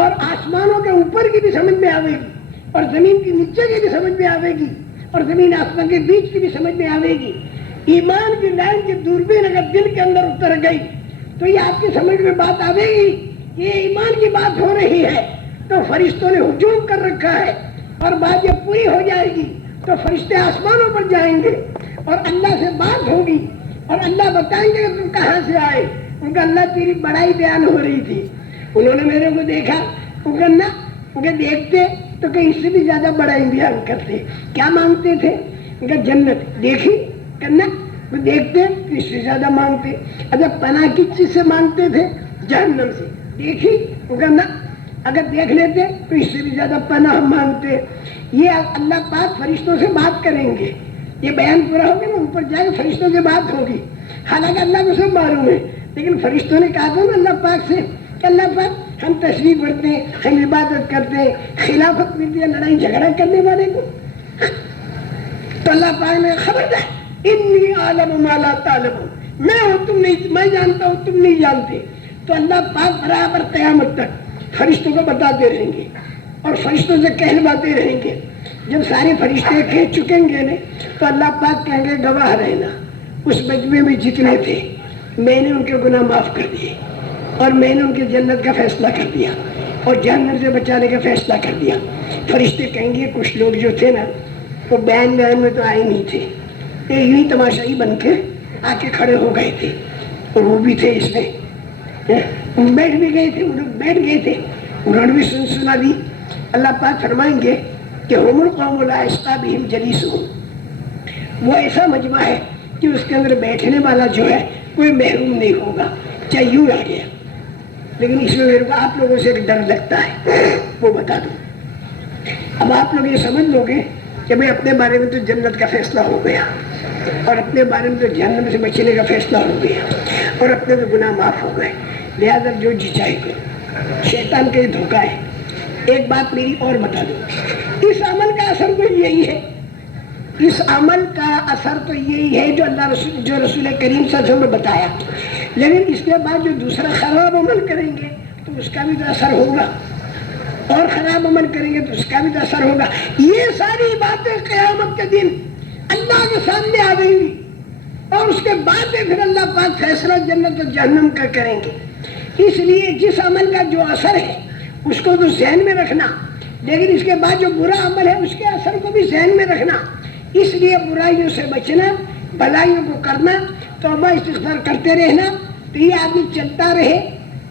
اور آسمانوں کے اوپر کی بھی سمجھ میں آئے گی اور زمین کے نیچے کی بھی سمجھ میں آئے گی اور زمین آسمان کے بیچ کی بھی سمجھ میں آئے گی۔ ایمان کی لائن کی دوربین اگر دل کے اندر اتر گئی تو یہ آپ کی سمجھ میں بات آئے گی، یہ ایمان کی بات ہو رہی ہے تو فرشتوں نے ہجوم کر رکھا ہے، اور بات جب پوری ہو جائے گی تو فرشتے آسمانوں پر جائیں گے اور اللہ سے بات ہوگی اور اللہ بتائیں گے کہ تم کہاں سے آئے۔ ان کا اللہ تیری بڑائی بیان ہو رہی تھی، انہوں نے میرے کو دیکھا، ان کا نا ان دیکھتے تو کہ اس سے بھی زیادہ بڑائی بیان کرتے۔ کیا مانگتے تھے؟ ان کا جنت دیکھی کرنا، وہ دیکھتے تو اس سے زیادہ مانگتے۔ اگر پناہ کس چیز سے مانگتے تھے؟ جہنم سے دیکھی، ان کا نا اگر دیکھ لیتے تو اس سے بھی زیادہ پناہ مانگتے۔ یہ اللہ پاک فرشتوں سے بات کریں گے، یہ بیان پورا ہوگا نا اوپر جائے فرشتوں سے بات ہوگی، حالانکہ اللہ کو سب معلوم ہے، لیکن فرشتوں نے کہا تھا نا اللہ پاک سے کہ اللہ پاک ہم تسبیح پڑھتے ہیں، ہم عبادت کرتے ہیں، خلافت ملتی ہے لڑائی جھگڑا کرنے والے کو، تو اللہ پاک نے خبر دے انی عالم ما لا تعلمون، میں ہوں تم نہیں، میں جانتا ہوں تم نہیں جانتے۔ تو اللہ پاک برابر قیامت تک فرشتوں کو بتاتے رہیں گے اور فرشتوں سے کہلواتے رہیں گے۔ جب سارے فرشتے کہہ چکیں گے تو اللہ پاک کہیں گے گواہ رہنا، اس مجمع میں جتنے تھے میں نے ان کے گناہ معاف کر دیے اور میں نے ان کی جنت کا فیصلہ کر دیا اور جہنم سے بچانے کا فیصلہ کر دیا۔ فرشتے کہیں گے کچھ لوگ جو تھے نا وہ بیان میں تو آئے نہیں تھے، یہ یوں ہی تماشائی بن کے آ کے کھڑے ہو گئے تھے، اور وہ بھی تھے اس میں بیٹھ بھی گئے تھے، وہ لوگ بیٹھ گئے تھے، انہوں نے بھی سنا دی۔ اللہ پاک فرمائیں گے کہ ہم القوم لا یشقی بہم جلیسہم، وہ ایسا مجمع ہے کہ اس کے اندر بیٹھنے والا جو ہے کوئی محروم نہیں ہوگا، چاہے یوں آ گیا۔ لیکن اس میں میرے کو آپ لوگوں سے ایک ڈر لگتا ہے، وہ بتا دوں۔ اب آپ لوگ یہ سمجھ لو گے کہ بھئی اپنے بارے میں تو جنت کا فیصلہ ہو گیا اور اپنے بارے میں تو جہنم سے بچنے کا فیصلہ ہو گیا اور اپنے تو گناہ معاف ہو گئے، لہذا جو جی چاہے کرو۔ شیطان کا یہ دھوکہ ہے۔ ایک بات میری اور بتا دو، اس عمل کا اثر تو یہی ہے، اس عمل کا اثر تو یہی ہے جو اللہ رسول جو رسول کریم صلی اللہ علیہ وسلم نے بتایا، لیکن اس کے بعد جو دوسرا خراب عمل کریں گے تو اس کا بھی تو اثر ہوگا، اور خراب عمل کریں گے تو اس کا بھی تو اثر ہوگا۔ یہ ساری باتیں قیامت کے دن اللہ کے سامنے آ گئی گی اور اس کے بعد پھر اللہ پاک فیصلہ جنت اور جہنم کا کریں گے۔ اس لیے جس عمل کا جو اثر ہے اس کو تو ذہن میں رکھنا، لیکن اس کے بعد جو برا عمل ہے اس کے اثر کو بھی ذہن میں رکھنا۔ اس لیے برائیوں سے بچنا، بھلائیوں کو کرنا، توبہ استغفار کرتے رہنا، تو یہ آدمی چلتا رہے،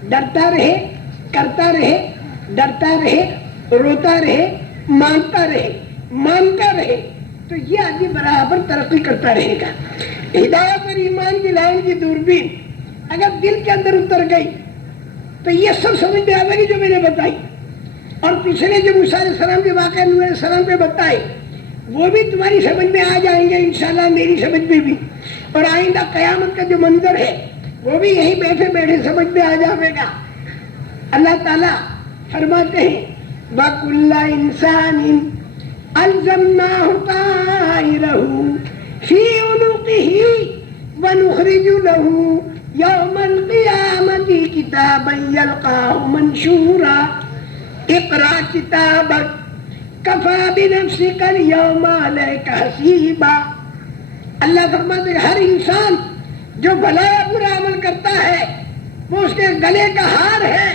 ڈرتا رہے، کرتا رہے، ڈرتا رہے، روتا رہے، مانتا رہے، تو یہ آدمی برابر ترقی کرتا رہے گا۔ ہدایت اور ایمان کی لائن کی دوربین اگر دل کے اندر اتر گئی تو یہ سب سمجھ میں آئے گی جو میں نے بتائی، اور پچھلے جو موسیٰ علیہ السلام کے واقعہ نوح علیہ السلام پہ بتائے وہ بھی تمہاری سمجھ میں آ جائیں گے انشاءاللہ، میری سمجھ میں بھی، اور آئندہ قیامت کا جو منظر ہے وہ بھی یہیں بیٹھے بیٹھے سمجھ میں آ جائے گا۔ اللہ تعالیٰ فرماتے ہیں وَكُلَّ إِنسَانٍ أَلْزَمْنَاهُ طَائِرَهُ فِي عُنُقِهِ وَنُخْرِجُ لَهُ يَوْمَ الْقِيَامَةِ كِتَابًا يَلْقَاهُ مَنشُورًا اقْرَأْ كِتَابَكَ كَفَىٰ بِنَفْسِكَ الْيَوْمَ عَلَيْكَ حَسِيبًا۔ اللہ فرماتے ہیں ہر انسان جو بھلا یا برا عمل کرتا ہے وہ اس کے گلے کا ہار ہے،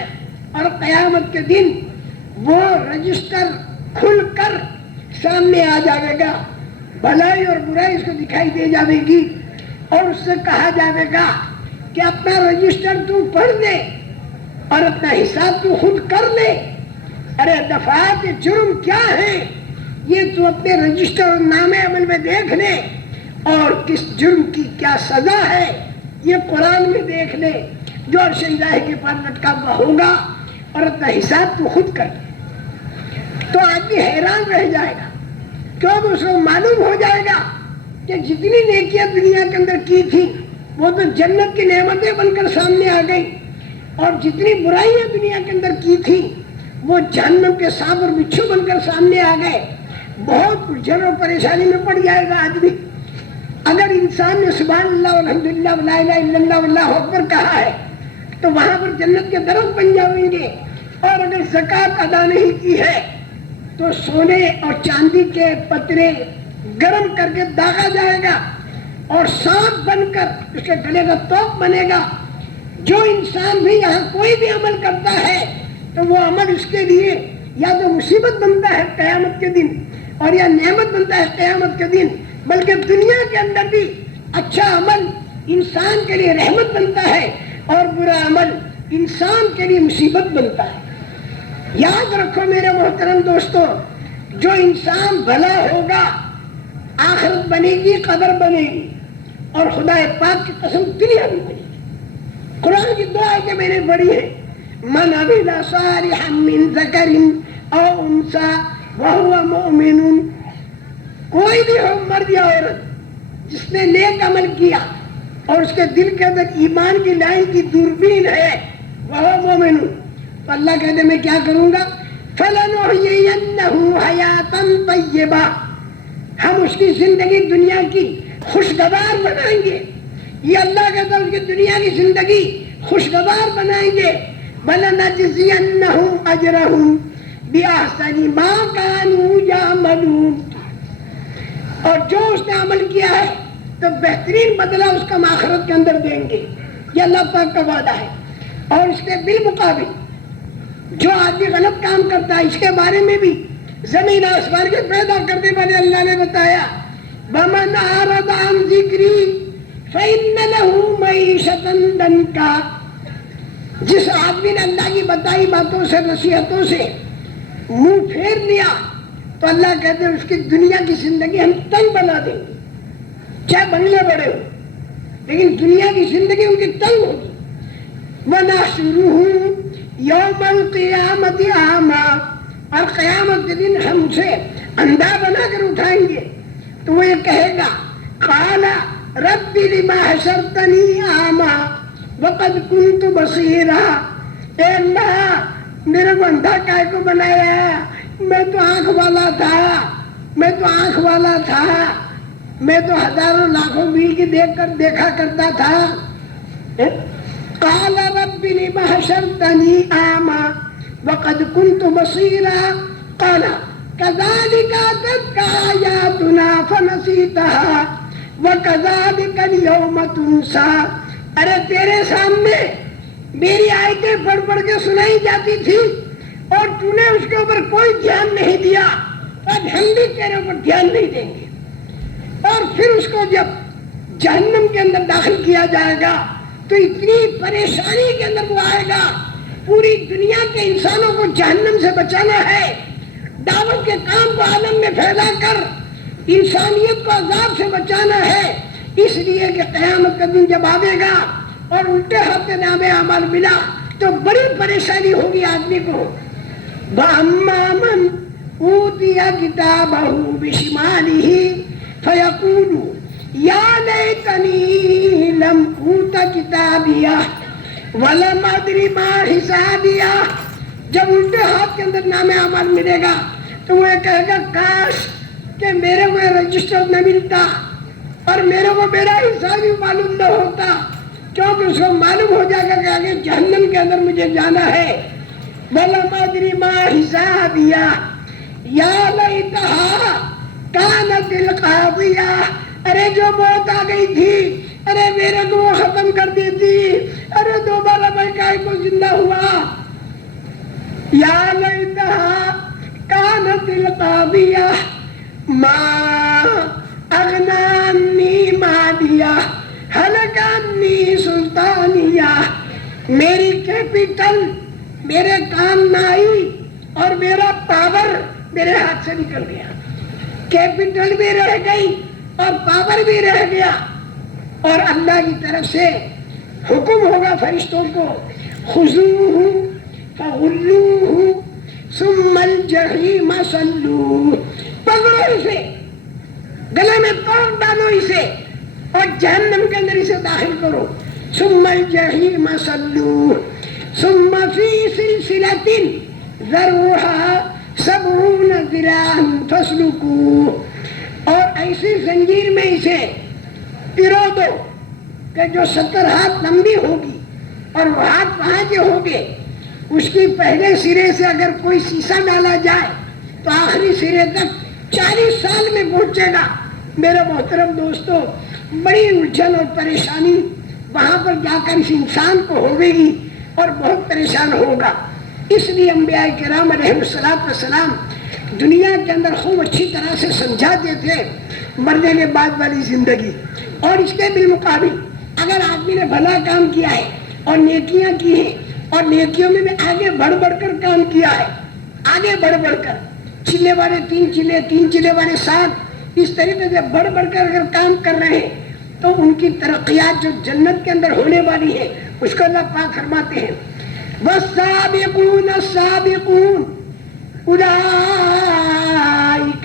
اور قیامت کے دن وہ رجسٹر کھل کر سامنے آ جائے گا، بھلائی اور برائی اس کو دکھائی دے جائے گی۔ اور اس سے کہا جائے گا کہ اپنا رجسٹر تو پڑھ لے اور اپنا حساب تو خود کر لے. ارے دفعات جرم کیا ہے یہ تو اپنے رجسٹر اور نامے عمل میں دیکھ لے, اور کس جرم کی کیا سزا ہے یہ قرآن میں دیکھ لے, جو عرش الہی کے پر لٹکا ہوا ہوگا, اور اپنا حساب تو خود کر لے. تو آدمی حیران رہ جائے گا, کیوں اس کو معلوم ہو جائے گا کہ جتنی نیکیاں دنیا کے اندر کی تھی وہ تو جنت کی نعمتیں بن کر سامنے آ گئی, اور جتنی برائیاں دنیا کے اندر کی تھی وہ جہنم کے سانپ اور بچھو بن کر سامنے آ گئے. بہت الجھن اور پریشانی میں پڑ جائے گا آدمی. اگر انسان نے سبحان اللہ الحمدللہ لا الہ الا اللہ واللہ اکبر کہا ہے تو وہاں پر جنت کے درخت بن جائیں گے, اور اگر زکوٰۃ ادا نہیں کی ہے تو سونے اور چاندی کے پترے گرم کر کے داغا جائے گا اور سانپ بن کر اس کے گلے کا توق بنے گا. جو انسان بھی یہاں کوئی بھی عمل کرتا ہے تو وہ عمل اس کے لیے یا تو مصیبت بنتا ہے قیامت کے دن, اور یا نعمت بنتا ہے قیامت کے دن, بلکہ دنیا کے اندر بھی اچھا عمل انسان کے لیے رحمت بنتا ہے اور برا عمل انسان کے لیے مصیبت بنتا ہے. یاد رکھو میرے محترم دوستو, جو انسان بھلا ہوگا آخرت بنے گی, قبر بنے گی, اور خدا پاک کی قسم دنیا بھی بنے گی. قرآن کی دعا ہے کہ میں نے پڑھی ہے, من عمل صالحا من ذکر او انثى وهو مؤمن, کوئی بھی ہو مرد یا عورت جس نے نیک عمل کیا اور اس کے دل کے اندر ایمان کی لائن کی دوربین ہے, وہ مومن, تو اللہ کہتے میں کیا کروں گا, فَلَنُحْيِيَنَّهُ حَيَاةً طَيِّبَةً, ہم اس کی زندگی دنیا کی خوشگوار بنائیں گے. یہ اللہ کہتا ہے اس کی دنیا کی زندگی خوشگوار بنائیں گے. وَلَنَجْزِيَنَّهُمْ أَجْرَهُمْ بِأَحْسَنِ مَا كَانُوا يَعْمَلُونَ, اور جو اس نے عمل کیا ہے تو بہترین بدلہ اس کا آخرت کے اندر دیں گے. یہ اللہ پاک کا وعدہ ہے. اور اس کے بالمقابل جو آدمی غلط کام کرتا ہے اس کے بارے میں بھی زمین آسمان کے پیدا کرنے والے اللہ نے بتایا, وَمَنْ أَعْرَضَ عَنْ ذِكْرِي فَإِنَّ لَهُ مَعِيشَةً ضَنْكًا, جس آدمی نے اللہ کی بتائی باتوں سے نصیحتوں سے منہ پھیر لیا تو اللہ کہتے ہیں اس کی دنیا کی زندگی ہم تنگ بنا دیں گے. چاہے بنگلے بڑے ہو لیکن دنیا کی زندگی ان کی تنگ ہوگی. وَنَحْشُرُهُ يَوْمَ الْقِيَامَةِ أَعْمَىٰ, اور قیامت کے دن ہم اسے اندھا بنا کر اٹھائیں گے تو وہ یہ کہے گا, قَالَ رَبِّ لِمَا حَشَرْتَنِي أَعْمَىٰ وَقَدْ كُنْتُ بَصِيرًا, اے اللہ میرے کو اندھا کائے کو بنایا, میں تو آنکھ والا تھا, میں تو آنکھ والا تھا, میں تو ہزاروں لاکھوں میل کی دیکھا کرتا تھا. قال رب لم حشرتني أعمى وقد كنت بصيرا قال كذلك أتتك آياتنا فنسيتها وكذلك اليوم تنسى. ارے تیرے سامنے میری آیتیں پڑھ پڑھ کے سنائی جاتی تھی اور تو نے اس کے اوپر کوئی دھیان نہیں دیا, آج ہم بھی تیرے اوپر دھیان نہیں دیں گے. اور پھر اس کو جب جہنم کے اندر داخل کیا جائے گا تو اتنی پریشانی کے اندر وہ آئے گا, پوری دنیا کے انسانوں کو جہنم سے بچانا ہے, دعوت کے کام کو عالم میں پھیلا کر انسانیت کو عذاب سے بچانا ہے. اس لیے کہ قیامت کا دن جب آئے گا اور الٹے ہاتھ کے نام اعمال ملا تو بڑی پریشانی ہوگی آدمی کو. وَأَمَّا مَنْ أُوتِيَ كِتَابَهُ بِشِمَالِهِ فَيَقُولُ يَا لَيْتَنِي لَمْ أُوتَ كِتَابِيَهْ وَلَمْ أَدْرِ مَا حِسَابِيَهْ. جب الٹے ہاتھ کے اندر نام اعمال ملے گا تو وہ کہے گا کاش کہ میرے کو رجسٹر نہ ملتا اور میرے کو میرا حساب ہی معلوم نہ ہوتا, کیونکہ اس کو معلوم ہو جائے گا کہ آگے جہنم کے اندر مجھے جانا ہے. وَلَمْ أَدْرِ مَا حِسَابِيَهْ يَا لَيْتَهَا كَانَتِ الْقَاضِيَةَ, ارے جو موت آ گئی تھی ارے میرے کو وہ ختم کر دیتی, ارے دوبارہ میں کائے کو زندہ ہوا. یا لیتہا کانت القاضیہ ما اغنی عنی مالیہ میری کیپٹل میرے کام نہ آئی اور میرا پاور میرے ہاتھ سے نکل گیا. کیپٹل بھی رہ گئی اور پاور بھی رہ گیا. اور اللہ کی طرف سے حکم ہوگا فرشتوں کو، خذوہ فغلوہ ثم الجحیم صلوہ، پکڑو اسے، گلے میں توڑ ڈالو اسے اور جہنم کے اندر اسے داخل کرو. ثم الجحیم صلوہ ثم فی سلسلۃ ذرعها 70 ذراعا فاسلکوہ، اور ایسی زنجیر میں اسے پرو دو کہ جو 70 ہاتھ لمبی ہوگی، اور وہ ہاتھ وہاں کے ہوگے، اس کی پہلے سرے سے اگر کوئی سیسا ڈالا جائے تو آخری سرے تک 40 سال میں پہنچے گا. میرے محترم دوستو، بڑی الجھن اور پریشانی وہاں پر جا کر اس انسان کو ہوگی اور بہت پریشان ہوگا. اس لیے انبیاء کرام علیہ السلام دنیا کے اندر خوب اچھی طرح سے سمجھاتے تھے مرنے کے بعد والی زندگی. اور اس کے بالمقابل اگر آدمی نے بھلا کام کیا ہے اور نیکیاں کی ہیں اور نیکیوں میں بھی آگے بڑھ بڑھ کر کام کیا ہے، آگے بڑھ بڑھ کر، چلے والے 3 چلے، 3 چلے والے 7، اس طریقے سے بڑھ بڑھ کر اگر کام کر رہے ہیں تو ان کی ترقیات جو جنت کے اندر ہونے والی ہے اس کو اللہ پاک فرماتے ہیں والسابقون السابقون اولئک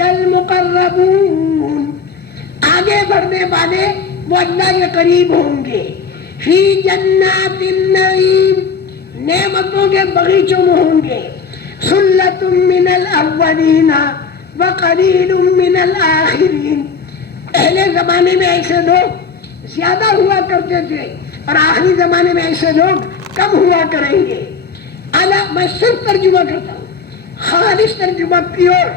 المقربون، آگے بڑھنے والے وہ اللہ کے قریب ہوں گے. فی جنات النعیم، نعمتوں کے باغیچوں میں ہوں گے. ثلۃ من الاولین وقلیل من الآخرین، پہلے زمانے میں ایسے لوگ زیادہ ہوا کرتے تھے اور آخری زمانے میں ایسے لوگ کم ہوا کریں گے. میں صرف ترجمہ کرتا ہوں، خالص ترجمہ، پیور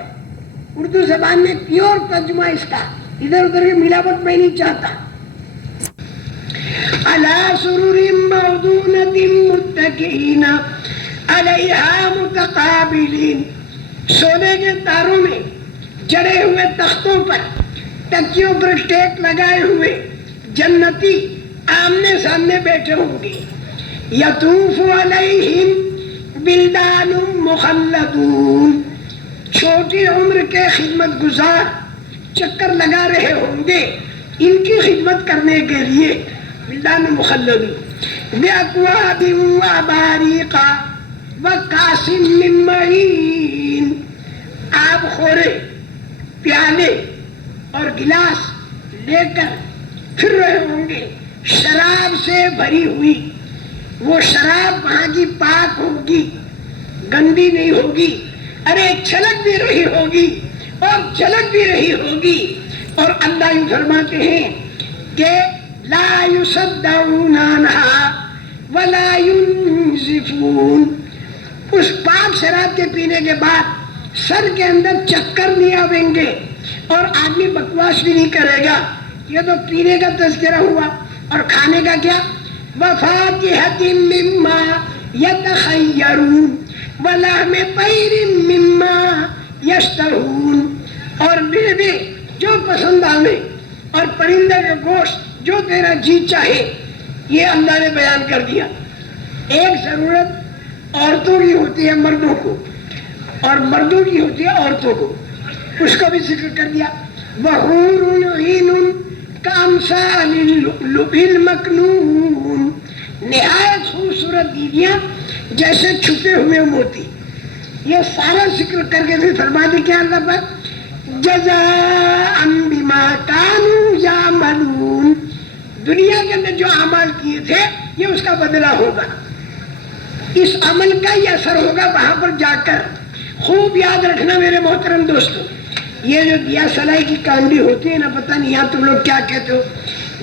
اردو زبان میں پیور ترجمہ اس کا، ادھر ادھر کی ملاوٹ میں نہیں چاہتا. علی سرر موضونۃ متکئین علیہا متقابلین، سونے کے تاروں میں جڑے ہوئے تختوں پر، تکیوں پر ٹیک لگائے ہوئے جنتی آمنے سامنے بیٹھے ہوں گے. یطوف علیہم ولدان مخلدون، چھوٹی عمر کے خدمت گزار چکر لگا رہے ہوں گے ان کی خدمت کرنے کے لیے. ولدان مخلدون بأکواب واباریق وکاس من معین، آب خورے، پیالے اور گلاس لے کر پھر رہے ہوں گے شراب سے بھری ہوئی. وہ شراب وہاں کی پاک ہوگی، گندی نہیں ہوگی، ارے چھلک بھی رہی ہوگی اور جھلک بھی رہی ہوگی. اور اللہ یہ فرماتے ہیں کہ لا یصدعون عنہا ولا ینزفون، اس پاک شراب کے پینے کے بعد سر کے اندر چکر نہیں آئیں گے اور آدمی بکواس بھی نہیں کرے گا. یہ تو پینے کا تذکرہ ہوا، اور کھانے کا کیا؟ وفاکہۃ مما یتخیرون ولحم طیر مما یشتہون، اور میوے جو پسند آوے اور پرندے کا گوشت جو تیرا جی چاہے، یہ اللہ نے بیان کر دیا. ایک ضرورت عورتوں کی ہوتی ہے مردوں کو، اور مردوں کی ہوتی ہے عورتوں کو، اس کو بھی ذکر کر دیا. وحور عین کامثال اللؤلؤ المکنون، نہایت خوبصورت بیویاں جیسے چھپے ہوئے موتی. یہ سارا ذکر کر کے پھر فرماتے کیا اللہ پر؟ جزاء بما کانوا یعملون، دنیا کے اندر جو اعمال کیے تھے یہ اس کا بدلہ ہوگا، اس عمل کا یہ اثر ہوگا وہاں پر جا کر. خوب یاد رکھنا میرے محترم دوستو، یہ جو دیا سلائی کی کانڈی ہوتی ہے نا، پتہ نہیں یہاں تم لوگ کیا کہتے ہو،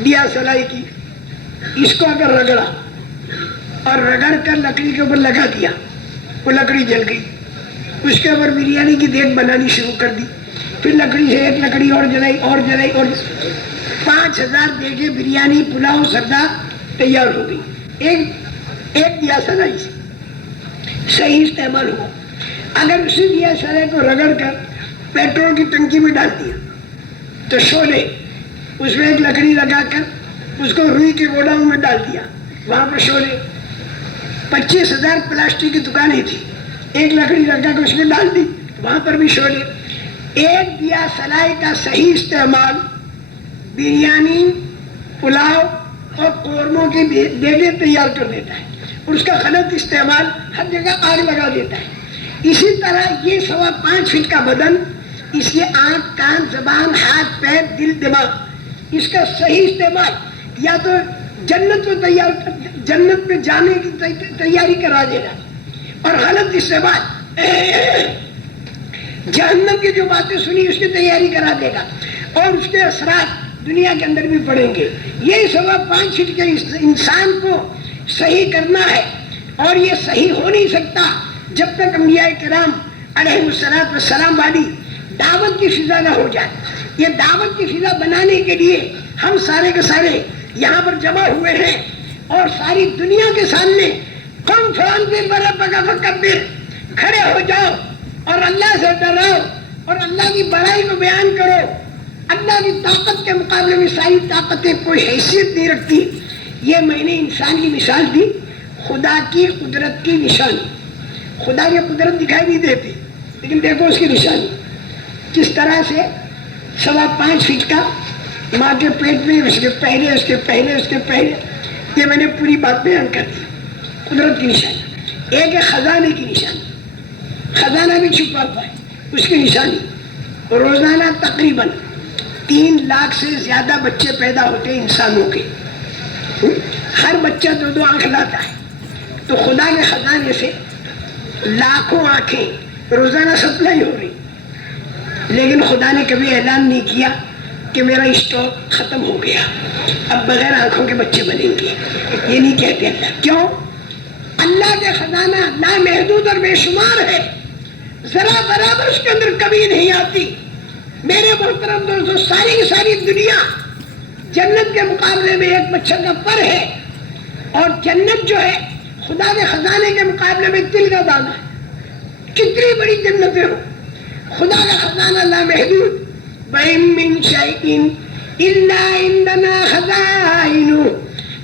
دیا سلائی کی، اس کو اگر رگڑا اور رگڑ کر لکڑی کے اوپر لگا دیا، وہ لکڑی جل گئی، اس کے اوپر بریانی کی دیگ بنانی شروع کر دی، پھر لکڑی سے ایک لکڑی اور جلائی اور جلائی، اور 5000 دیگیں بریانی پلاؤ سردار تیار ہو گئی. ایک دیا سلائی سے صحیح استعمال ہوا. اگر اسی دیا سلائی کو رگڑ کر پیٹرول کی ٹنکی میں ڈال دیا تو شعلے، اس میں ایک لکڑی لگا کر اس کو روئی کے گوڈاؤن میں ڈال دیا، وہاں پر شعلے، 25,000 پلاسٹک کی دکانیں تھی، ایک لکڑی رکھا کے اس میں ڈال دی، وہاں پر بھی شعلے. ایک دیا سلائی کا صحیح استعمال بریانی، پلاؤ اور قورموں کی دیگیں تیار کر دیتا ہے، اور اس کا غلط استعمال ہر جگہ آگ لگا دیتا ہے. اسی طرح یہ 5.25 فٹ کا بدن، اس کی آنکھ، کان، زبان، ہاتھ، پیر، دل، دماغ، اس کا صحیح استعمال یا تو جنت میں جانے کی تیاری کرا دے گا، اور غلط استعمال جہنم کی جو باتیں سنی اس کی تیاری کرا دے گا، اور اس کے اثرات دنیا کے اندر بھی پڑیں گے. یہ 5.25 فٹ کے انسان کو صحیح کرنا ہے، اور یہ صحیح ہو نہیں سکتا جب تک انبیاء کرام علیہ السلام والی دعوت کی فضا نہ ہو جائے. یہ دعوت کی فضا بنانے کے لیے ہم سارے کے سارے یہاں پر جمع ہوئے ہیں، اور ساری دنیا کے سامنے قم فانذر وربک فکبر، کھڑے ہو جاؤ اور اللہ سے ڈراؤ اور اللہ کی بڑائی کو بیان کرو. اللہ کی طاقت کے مقابلے میں ساری طاقتیں کوئی حیثیت نہیں رکھتی. یہ میں نے انسان کی مثال دی، خدا کی قدرت کی نشانی. خدا کی قدرت دکھائی نہیں دیتی، لیکن دیکھو اس کی نشانی کس طرح سے 5.25 فٹ کا ماں کے پیٹ میں، اس کے پہلے یہ میں نے پوری بات بیان کر دی. قدرت کی نشانی. ایک ہے خزانے کی نشانی، خزانہ بھی چھپا ہوا ہے، اس کی نشانی. روزانہ تقریباً 3 لاکھ سے زیادہ بچے پیدا ہوتے ہیں انسانوں کے. ہر بچہ 2 آنکھ لاتا ہے، تو خدا کے خزانے سے لاکھوں آنکھیں روزانہ سپلائی ہو رہی. لیکن خدا نے کبھی اعلان نہیں کیا کہ میرا اسٹاک ختم ہو گیا، اب بغیر آنکھوں کے بچے بنیں گے. یہ نہیں کہتے اللہ. کیوں؟ اللہ کے خزانہ لامحدود اور بے شمار ہے، ذرا برابر اس کے اندر کمی نہیں آتی. میرے محترم دوستو، ساری کی ساری دنیا جنت کے مقابلے میں ایک مچھر کا پر ہے، اور جنت جو ہے خدا کے خزانے کے مقابلے میں تل کا دانہ ہے. کتنی بڑی جنتیں ہو، خدا کا خزانہ لامحدود. وَإِن مِّن شَيْءٍ إِلَّا عِندَنَا خَزَائِنُهُ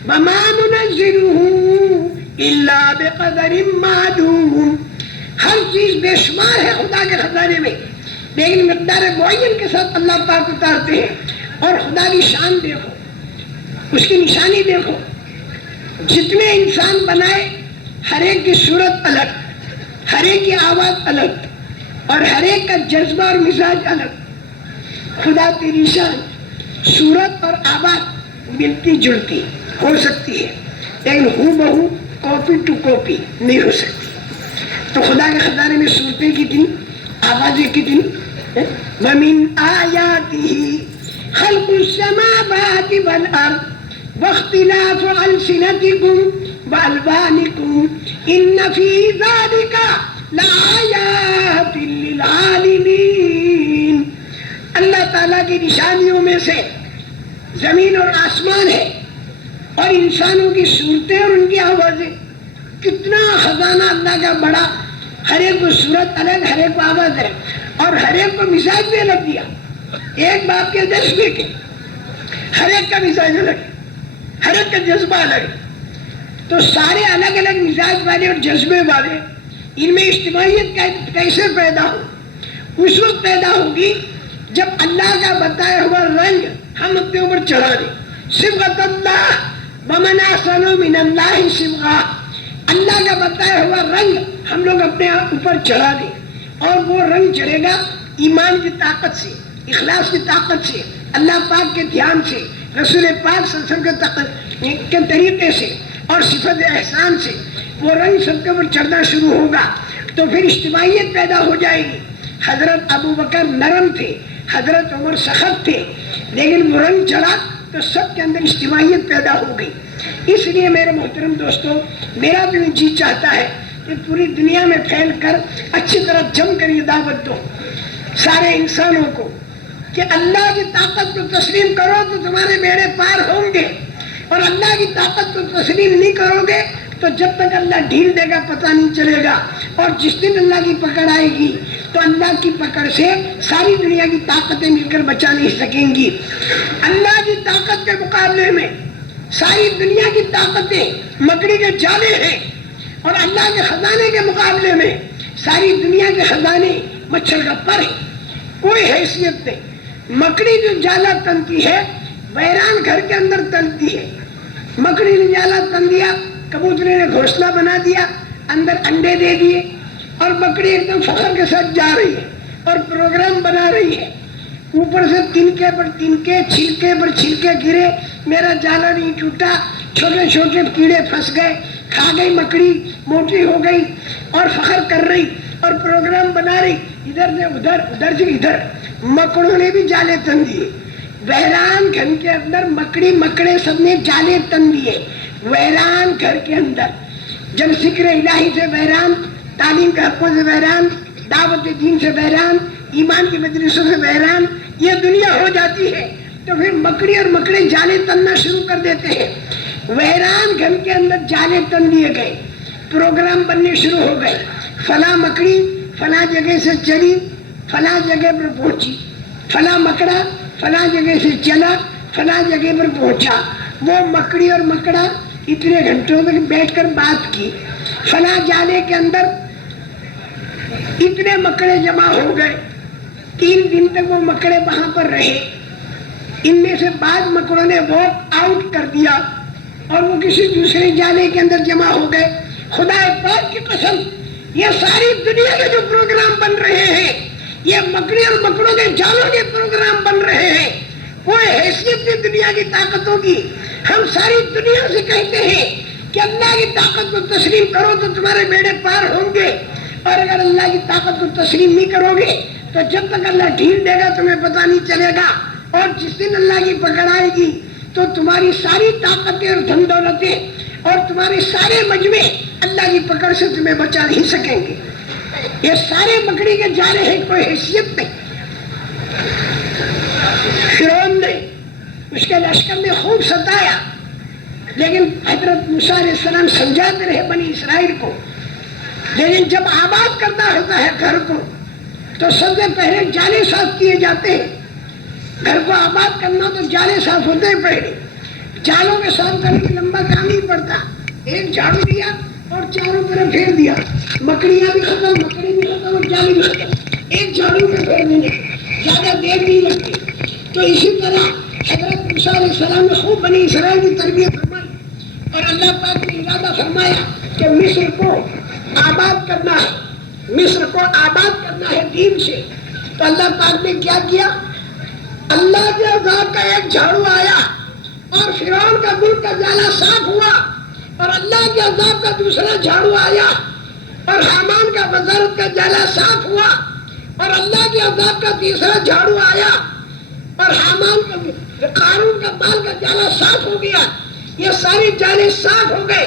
وَمَا نُنَزِّلُهُ إِلَّا بِقَدَرٍ مَّعْلُومٍ. ہر چیز بے شمار ہے خدا کے خزانے میں، لیکن مقدار معین کے ساتھ اللہ پاک اتارتے ہیں. اور خدا کی شان دیکھو، اس کی نشانی دیکھو. جتنے انسان بنائے، ہر ایک کی صورت الگ، ہر ایک کی آواز الگ، اور ہر ایک کا جذبہ اور مزاج الگ. خدا تیری شان، صورت اور آواز ملتی جلتی ہو سکتی ہے، لیکن ہو بہو کاپی ٹو کاپی نہیں ہو سکتی. تو خدا کے خزانے میں صورتیں کتنی، آوازیں کتنی. وَمِنْ آيَاتِهِ خلق السماوات والأرض واختلاف ألسنتكم وألوانكم إن في ذلك لآيات للعالمين. اللہ تعالیٰ کی نشانیوں میں سے زمین اور آسمان ہے، اور انسانوں کی صورتیں اور ان کی آوازیں. کتنا خزانہ اللہ کا بڑا. ہر ایک کو صورت الگ، ہر ایک کو آواز ہے، اور ہر ایک کو مزاج بھی الگ دیا. ایک باپ کے جذبے کے، ہر ایک کا مزاج الگ ہے، ہر ایک کا جذبہ الگ ہے. تو سارے الگ الگ مزاج والے اور جذبے والے، ان میں اجتماعیت کیسے پیدا ہو؟ اس وقت پیدا ہوگی جب اللہ کا بتایا ہوا رنگ ہم اپنے اوپر چڑھا دیں. صبغۃ اللہ ومن احسن من اللہ صبغہ. اللہ کا بتایا ہوا رنگ ہم لوگ اپنے اوپر چڑھا دیں، اور وہ رنگ چڑھے گا ایمان کی طاقت سے، اخلاص کی طاقت سے، اللہ پاک کے دھیان سے، رسول پاک صلی اللہ علیہ وسلم کے طریقے سے اور صفت احسان سے. وہ رنگ سب کے اوپر چڑھنا شروع ہوگا، تو پھر اجتماعیت پیدا ہو جائے گی. حضرت ابو بکر نرم تھے، حضرت عمر سخت تھے، لیکن وہ رنگ چڑھا تو سب کے اندر اجتماعیت پیدا ہو گئی. اس لیے میرے محترم دوستو، میرا بھی جی چاہتا ہے کہ پوری دنیا میں پھیل کر اچھی طرح جم کر یہ دعوت دو سارے انسانوں کو کہ اللہ کی طاقت کو تسلیم کرو تو تمہارے بیڑے پار ہوں گے، اور اللہ کی طاقت کو تسلیم نہیں کرو گے تو جب تک اللہ ڈھیل دے گا پتہ نہیں چلے گا. اور جس دن اللہ کی پکڑ آئے گی تو اللہ کی پکڑ سے ساری دنیا کی طاقتیں مل کر بچا نہیں سکیں گی. اللہ کی طاقت کے مقابلے میں ساری دنیا کی طاقتیں مکڑی کے جالے ہیں. اور اللہ کے خزانے کے مقابلے میں ساری دنیا کے خزانے مچھر کا پر ہے، کوئی حیثیت نہیں. مکڑی جو جالا تنتی ہے ویران گھر کے اندر تنتی ہے. مکڑی نے جالا تن دیا، کبوترے نے گھونسلہ بنا دیا، اندر انڈے دے دیے، اور مکڑی ایک دم فخر کے ساتھ جا رہی ہے اور پروگرام بنا رہی ہے. اوپر سے تنکے پر تنکے، چھلکے پر چھلکے گرے، میرا جالا نہیں ٹوٹا، چھوٹے چھوٹے کیڑے پھنس گئے، کھا گئی مکڑی، موٹی ہو گئی اور فخر کر رہی اور پروگرام بنا رہی، ادھر سے ادھر، ادھر سے ادھر. مکڑوں نے بھی جالے تن دیے. ویران گھر کے اندر مکڑی مکڑے سب نے جالے تن دیے. ویران گھر کے اندر جب ذکر الہی سے ویران، تعلیم کے حقوں سے ویران، دعوت دین سے ویران، ایمان کی مجلسوں سے ویران یہ دنیا ہو جاتی ہے تو پھر مکڑی اور مکڑے جالے تننا شروع کر دیتے ہیں. ویران گھر کے اندر جالے تن دیے گئے، پروگرام بننے شروع ہو گئے. فلاں مکڑی فلاں جگہ سے چلی، فلاں جگہ پر پہنچی، فلاں مکڑا فلاں جگہ سے چلا، فلاں جگہ پر پہنچا. وہ مکڑی اور مکڑا اتنے گھنٹوں تک بیٹھ کر بات کی. فلاں جالے کے اندر اتنے مکڑے جمع ہو گئے. 3 دن تک وہ مکڑے وہاں پر رہے. ان میں سے بعض مکڑوں نے واک آؤٹ کر دیا اور وہ کسی دوسرے جالے کے اندر جمع ہو گئے. خدا پاک کی قسم، یہ ساری دنیا کے جو پروگرام بن رہے ہیں یہ مکڑی اور مکڑوں کے جالوں کے پروگرام بن رہے ہیں. کوئی حیثیت نہیں دنیا کی طاقتوں کی. ہم ساری دنیا سے کہتے ہیں کہ اللہ کی طاقت کو تسلیم کرو تو تمہارے بیڑے پار ہوں گے، اور اگر اللہ کی طاقت کو تسلیم نہیں کرو گے تو جب تک اللہ ڈھیل دے گا تمہیں پتہ نہیں چلے گا. اور جس دن اللہ کی پکڑ آئے گی تو تمہاری ساری طاقتیں اور دھن دولتیں اور تمہارے سارے مجمع اللہ کی پکڑ سے تمہیں بچا نہیں سکیں گے. یہ سارے مکڑی کے جالے ہیں، کوئی حیثیت نہیں. فرعون نے، اس کے لشکر نے خوب ستایا، لیکن حضرت موسیٰ علیہ السلام سمجھاتے رہے بنی اسرائیل کو. لیکن جب آباد کرنا ہوتا ہے گھر کو تو سب سے پہلے جالے صاف کیے جاتے ہیں. گھر کو آباد کرنا تو جالے صاف ہوتے ہیں پہلے. جالوں کے صاف کرنے میں لمبا کام نہیں پڑتا. ایک جھاڑو دیا اور چاروں طرف پھیر دیا، مکڑیاں بھی ختم، مکڑی بھی ختم اور جالے بھی ختم. ایک جھاڑو میں پھیر دینے زیادہ دیر نہیں لگتی. تو اسی طرح حضرت موسیٰ علیہ السلام نے خوب بنی اسرائیل کی تربیت فرمائی اور اللہ پاک نے ارادہ فرمایا کہ مصر کو آباد کرنا ہے، مصر کو آباد کرنا ہے دین سے. تو اللہ پاک نے کیا کیا؟ اللہ کے عذاب کا ایک جھاڑو آیا اور فرعون کا ملک کا جالا صاف ہوا، اور اللہ کے عذاب کا دوسرا جھاڑو آیا اور حامان کا وزارت کا جالا صاف ہوا، اور اللہ کے عذاب کا تیسرا جھاڑو آیا اور حامان کا، قارون کا مال کا جالا صاف ہو گیا. یہ سارے جالے صاف ہو گئے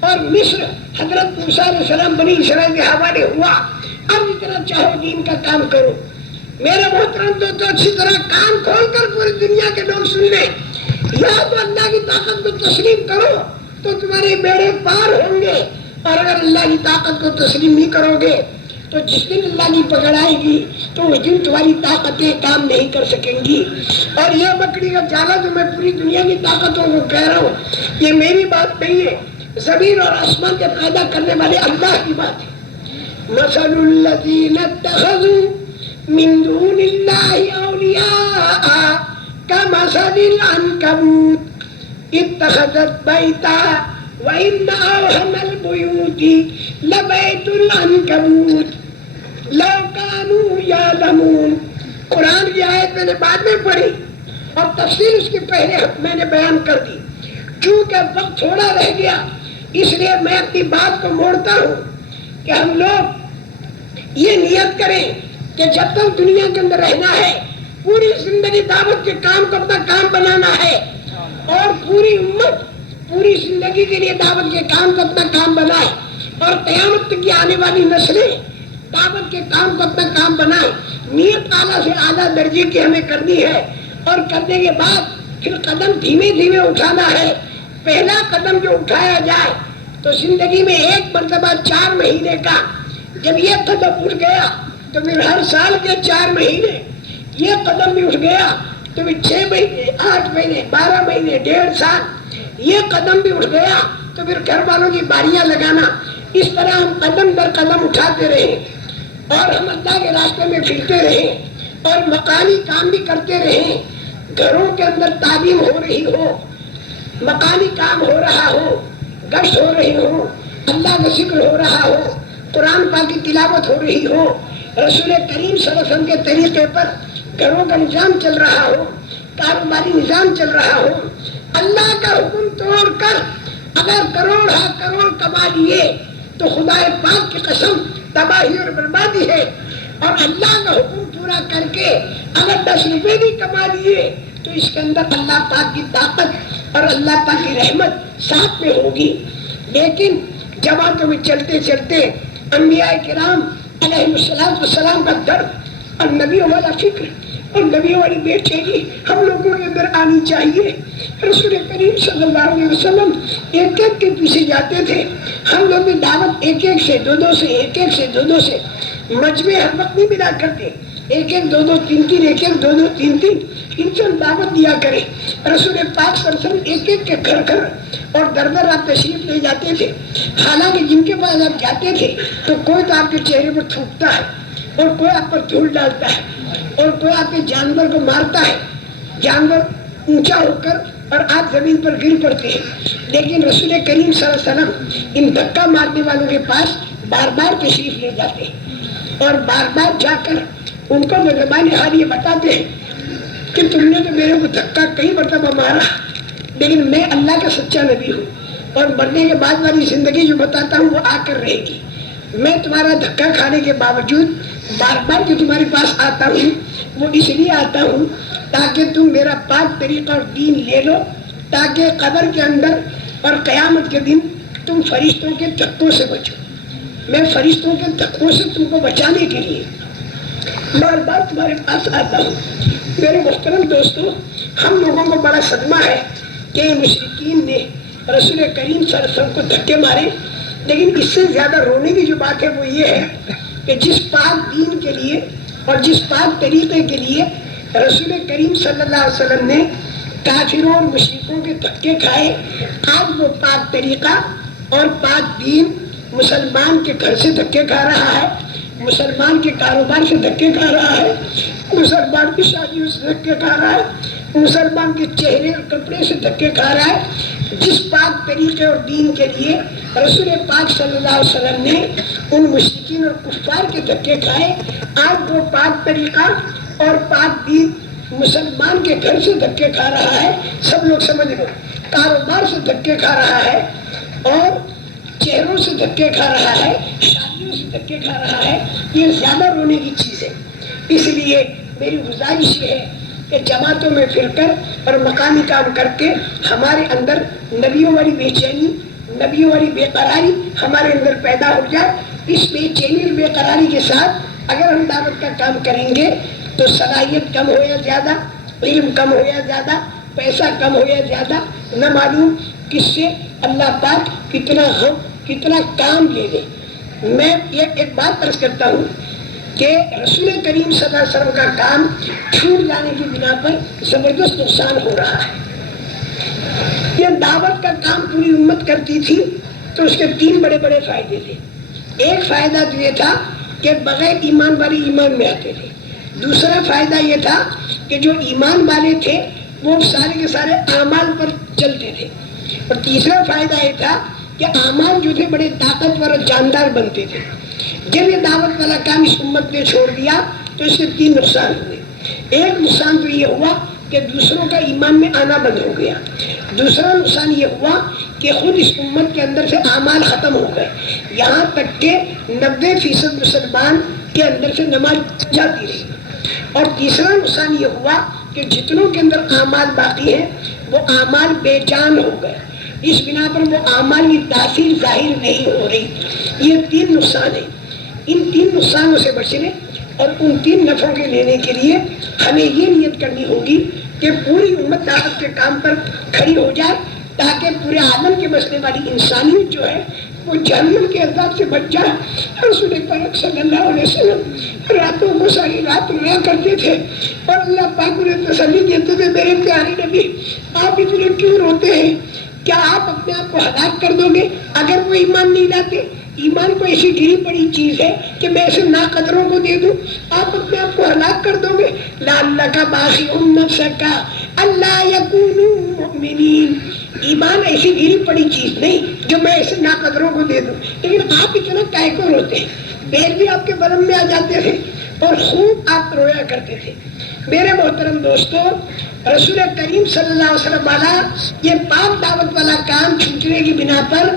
اور مصر حضرت موسیٰ علیہ السلام بنی اسرائیل کے حوالے ہوا. اب جتنا چاہو دین کا کام کرو. میرے محترم تو اچھی طرح کان کھول کر پوری دنیا کے لوگ سن لیں. یا تو اللہ کی طاقت کو تسلیم کرو تو تمہارے بیڑے پار ہوں گے، اور اگر اللہ کی طاقت کو تسلیم نہیں کرو گے تو جس دن اللہ کی پکڑ آئے گی تو اس دن تمہاری طاقتیں کام نہیں کر سکیں گی. اور یہ مکڑی کا جالا جو میں پوری دنیا کی طاقتوں کو کہہ رہا ہوں، یہ میری بات نہیں ہے، زمین اور آسمان کے پیدا کرنے والے اللہ کی بات ہے. مثل الذین اتخذوا من دون اللہ اولیاء کمثل العنکبوت اتخذت بیتا وَإِنَّ أَوْهَنَ الْبُيُوتِ لَبَيْتُ الْعَنكَبُوتِ لَوْ كَانُوا يَعْلَمُونَ. قرآن کی آیت میں نے بعد میں پڑھی اور تفصیل اس کی پہلے میں نے بیان کر دی. چونکہ وقت تھوڑا رہ گیا اس لیے میں اپنی بات کو موڑتا ہوں کہ ہم لوگ یہ نیت کریں کہ جب تک دنیا کے اندر رہنا ہے پوری زندگی دعوت کے کام کو اپنا کام بنانا ہے، اور پوری امت پوری زندگی کے لیے دعوت کے کام کو اپنا کام بنائے، اور قیامت کی آنے والی نسلیں دعوت کے کام کو اپنا کام بنائے. نیت اعلیٰ سے اعلیٰ درجے کی ہمیں کرنی ہے، اور کرنے کے بعد پھر قدم دھیمے دھیمے اٹھانا ہے. پہلا قدم جو اٹھایا جائے تو زندگی میں ایک مرتبہ 4 مہینے کا جب یہ قدم اٹھ گیا تو پھر ہر سال کے 4 مہینے یہ قدم بھی اٹھ گیا تو پھر 6 مہینے 8 مہینے 12 مہینے 1.5 سال یہ قدم بھی اٹھ گیا تو پھر گھر والوں کی باریاں لگانا، اس طرح ہم قدم در قدم اٹھاتے رہیں اور ہم اللہ کے راستے میں پھرتے رہیں اور مکانی کام بھی کرتے رہیں، گھروں کے اندر تعلیم ہو رہی ہو، مکانی کام ہو رہا ہو، گشت ہو رہی ہو، اللہ کا ذکر ہو رہا ہو، قرآن پاک کی تلاوت ہو رہی ہو، رسول کریم صلی اللہ علیہ وسلم کے طریقے پر گھروں کا نظام چل رہا ہو، کاروباری نظام چل رہا ہو، اللہ کا حکم توڑ کر اگر کروڑ ہا کروڑ کما لیے تو خدا پاک کی قسم تباہی اور بربادی ہے، اور اللہ کا حکم پورا کر کے اگر 10 روپے بھی کما لیے تو اس کے اندر اللہ پاک کی طاقت اور اللہ پاک کی رحمت ساتھ میں ہوگی۔ لیکن جماعتوں میں چلتے چلتے انبیاء کرام علیہ السلام کا درد اور نبیوں والا فکر اور نبیوں والی بے چینی ہم لوگوں کے اندر آنی چاہیے۔ رسول کریم صلی اللہ علیہ وسلم ایک ایک کے پیچھے جاتے تھے، ہم لوگ بھی دعوت ایک ایک سے دو دو سے ایک ایک سے دو دو سے مجمع ہر وقت نہیں ملا کرتے، ایک ایک دو دو تین تین ایک ایک دو دو تین تین ان سے دعوت دیا کرے۔ رسول پاک صلی اللہ علیہ وسلم ایک ایک کے گھر گھر اور در در آپ تشریف لے جاتے تھے، حالانکہ جن کے پاس آپ جاتے تھے تو کوئی تو آپ کے چہرے پر تھوکتا ہے اور کوئی آپ پر دھول ڈالتا ہے اور کوئی آپ کے جانور کو مارتا ہے، جانور اونچا ہو کر اور آپ زمین پر گر پڑتے ہیں، لیکن رسول کریم صلی اللہ علیہ وسلم ان دھکا مارنے والوں کے پاس بار بار تشریف لے جاتے ہیں اور بار بار جا کر ان کو زبان حال یہ بتاتے ہیں کہ تم نے تو میرے کو دھکا کئی مرتبہ مارا، لیکن میں اللہ کا سچا نبی ہوں اور مرنے کے بعد والی زندگی جو بتاتا ہوں وہ آ کر رہے گی۔ میں تمہارا دھکا کھانے کے باوجود بار بار جو تمہارے پاس آتا ہوں وہ اس لیے آتا ہوں تاکہ تم میرا پاک طریقہ اور دین لے لو، تاکہ قبر کے اندر اور قیامت کے دن تم فرشتوں کے دھکوں سے بچو۔ میں فرشتوں کے دھکوں سے تم کو بچانے کے لیے بار بار تمہارے پاس آتا ہوں۔ میرے محترم دوستو، ہم لوگوں کو بڑا صدمہ ہے کہ مشرکین نے رسول کریم صلی اللہ علیہ وسلم کو دھکے مارے، لیکن اس سے زیادہ رونے کی جو بات ہے وہ یہ ہے کہ جس پاک دین کے لیے اور جس پاک طریقے کے لیے رسول کریم صلی اللہ علیہ وسلم نے کافروں اور مشرکوں کے دھکے کھائے، آج وہ پاک طریقہ اور پاک دین مسلمان کے گھر سے دھکے کھا رہا ہے، مسلمان کے کاروبار سے دھکے کھا رہا ہے، مسلمان کی شادیوں سے دھکے کھا رہا ہے، مسلمان کے چہرے اور کپڑے سے دھکے کھا رہا ہے۔ جس پاک طریقے اور دین کے لیے رسول پاک صلی اللہ علیہ وسلم نے ان مشرکین اور کفار کے دھکے کھائے، آج وہ پاک طریقہ اور پاک دین مسلمان کے گھر سے دھکے کھا رہا ہے۔ سب لوگ سمجھ لو، کاروبار سے دھکے کھا رہا ہے اور چہروں سے دھکے کھا رہا ہے، شادیوں سے دھکے کھا رہا ہے۔ یہ زیادہ رونے کی چیز ہے۔ اس لیے میری گزارش یہ ہے کہ جماعتوں میں پھر کر اور مقامی کام کر کے ہمارے اندر نبیوں والی بے چینی، نبیوں والی بے قراری ہمارے اندر پیدا ہو جائے۔ اس بے چینی اور بے قراری کے ساتھ اگر ہم دعوت کا کام کریں گے تو صلاحیت کم ہو یا زیادہ، علم کم ہو یا زیادہ، پیسہ کم ہو یا زیادہ، نہ معلوم کس سے اللہ پاک کتنا غم کتنا کام لے لے۔ میں ایک بات عرض کرتا ہوں کہ رسول کریم صلی اللہ علیہ وسلم کا کام چھوٹ جانے کی بنا پر زبردست نقصان ہو رہا ہے۔ یہ دعوت کا کام پوری امت کرتی تھی تو اس کے 3 بڑے بڑے فائدے تھے۔ ایک فائدہ تو یہ تھا کہ بغیر ایمان والے ایمان میں آتے تھے، دوسرا فائدہ یہ تھا کہ جو ایمان والے تھے وہ سارے کے سارے اعمال پر چلتے تھے، اور تیسرا فائدہ یہ تھا کہ اعمال جو تھے بڑے طاقتور اور جاندار بنتے تھے۔ جب یہ دعوت والا کام اس امت نے چھوڑ دیا تو اس کے 3 نقصان ہوئے۔ ایک نقصان تو یہ ہوا کہ دوسروں کا ایمان میں آنا بند ہو گیا، دوسرا نقصان یہ ہوا کہ خود اس امت کے اندر سے اعمال ختم ہو گئے، یہاں تک کہ 90% مسلمان کے اندر سے نماز جاتی رہی، اور تیسرا نقصان یہ ہوا کہ جتنوں کے اندر اعمال باقی ہیں وہ اعمال بے جان ہو گئے، اس بنا پر وہ اعمال کی تاثیر ظاہر نہیں ہو رہی۔ یہ 3 نقصان ہیں۔ ان 3 نقصانوں سے بچنے اور ان 3 نفعوں کے لینے کے لیے ہمیں یہ نیت کرنی ہوگی کہ پوری امت دعوت کے کام پر کھڑی ہو جائے، تاکہ پورے عالم کے بسنے والی انسانیت جو ہے وہ جہنم کے عذاب سے بچ جائے۔ رسول پاک صلی اللہ علیہ وسلم راتوں کو ساری رات رویا کرتے تھے اور اللہ پاک انہیں تسلی دیتے تھے، میرے پیارے نبی آپ اتنے کیوں روتے ہیں؟ کیا آپ اپنے آپ کو ہلاک کر دو گے اگر وہ ایمان نہیں لاتے؟ ایمان کو ایسی گری پڑی چیز ہے کہ میں اسے ناقدروں کو دے دوں، آپ اپنے آپ کو ہلاک کر دو گے. لعلک باخع نفسک الا یکونوا مؤمنین. ایمان ایسی گری پڑی چیز نہیں جو میں اسے ناقدروں کو دے دوں. لیکن آپ اتنا کائے کو روتے ہیں؟ بیل بھی آپ کے بدن میں آ جاتے تھے اور خوب آپ رویا کرتے تھے. میرے محترم دوستو، رسول کریم صلی اللہ علیہ وسلم والا یہ پاک دعوت والا کام چھوٹنے کی بنا پر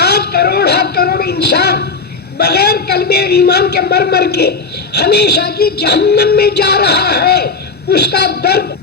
8 کروڑ 7 کروڑ انسان بغیر کلمے ایمان کے مر مر کے ہمیشہ کی جہنم میں جا رہا ہے. اس کا درد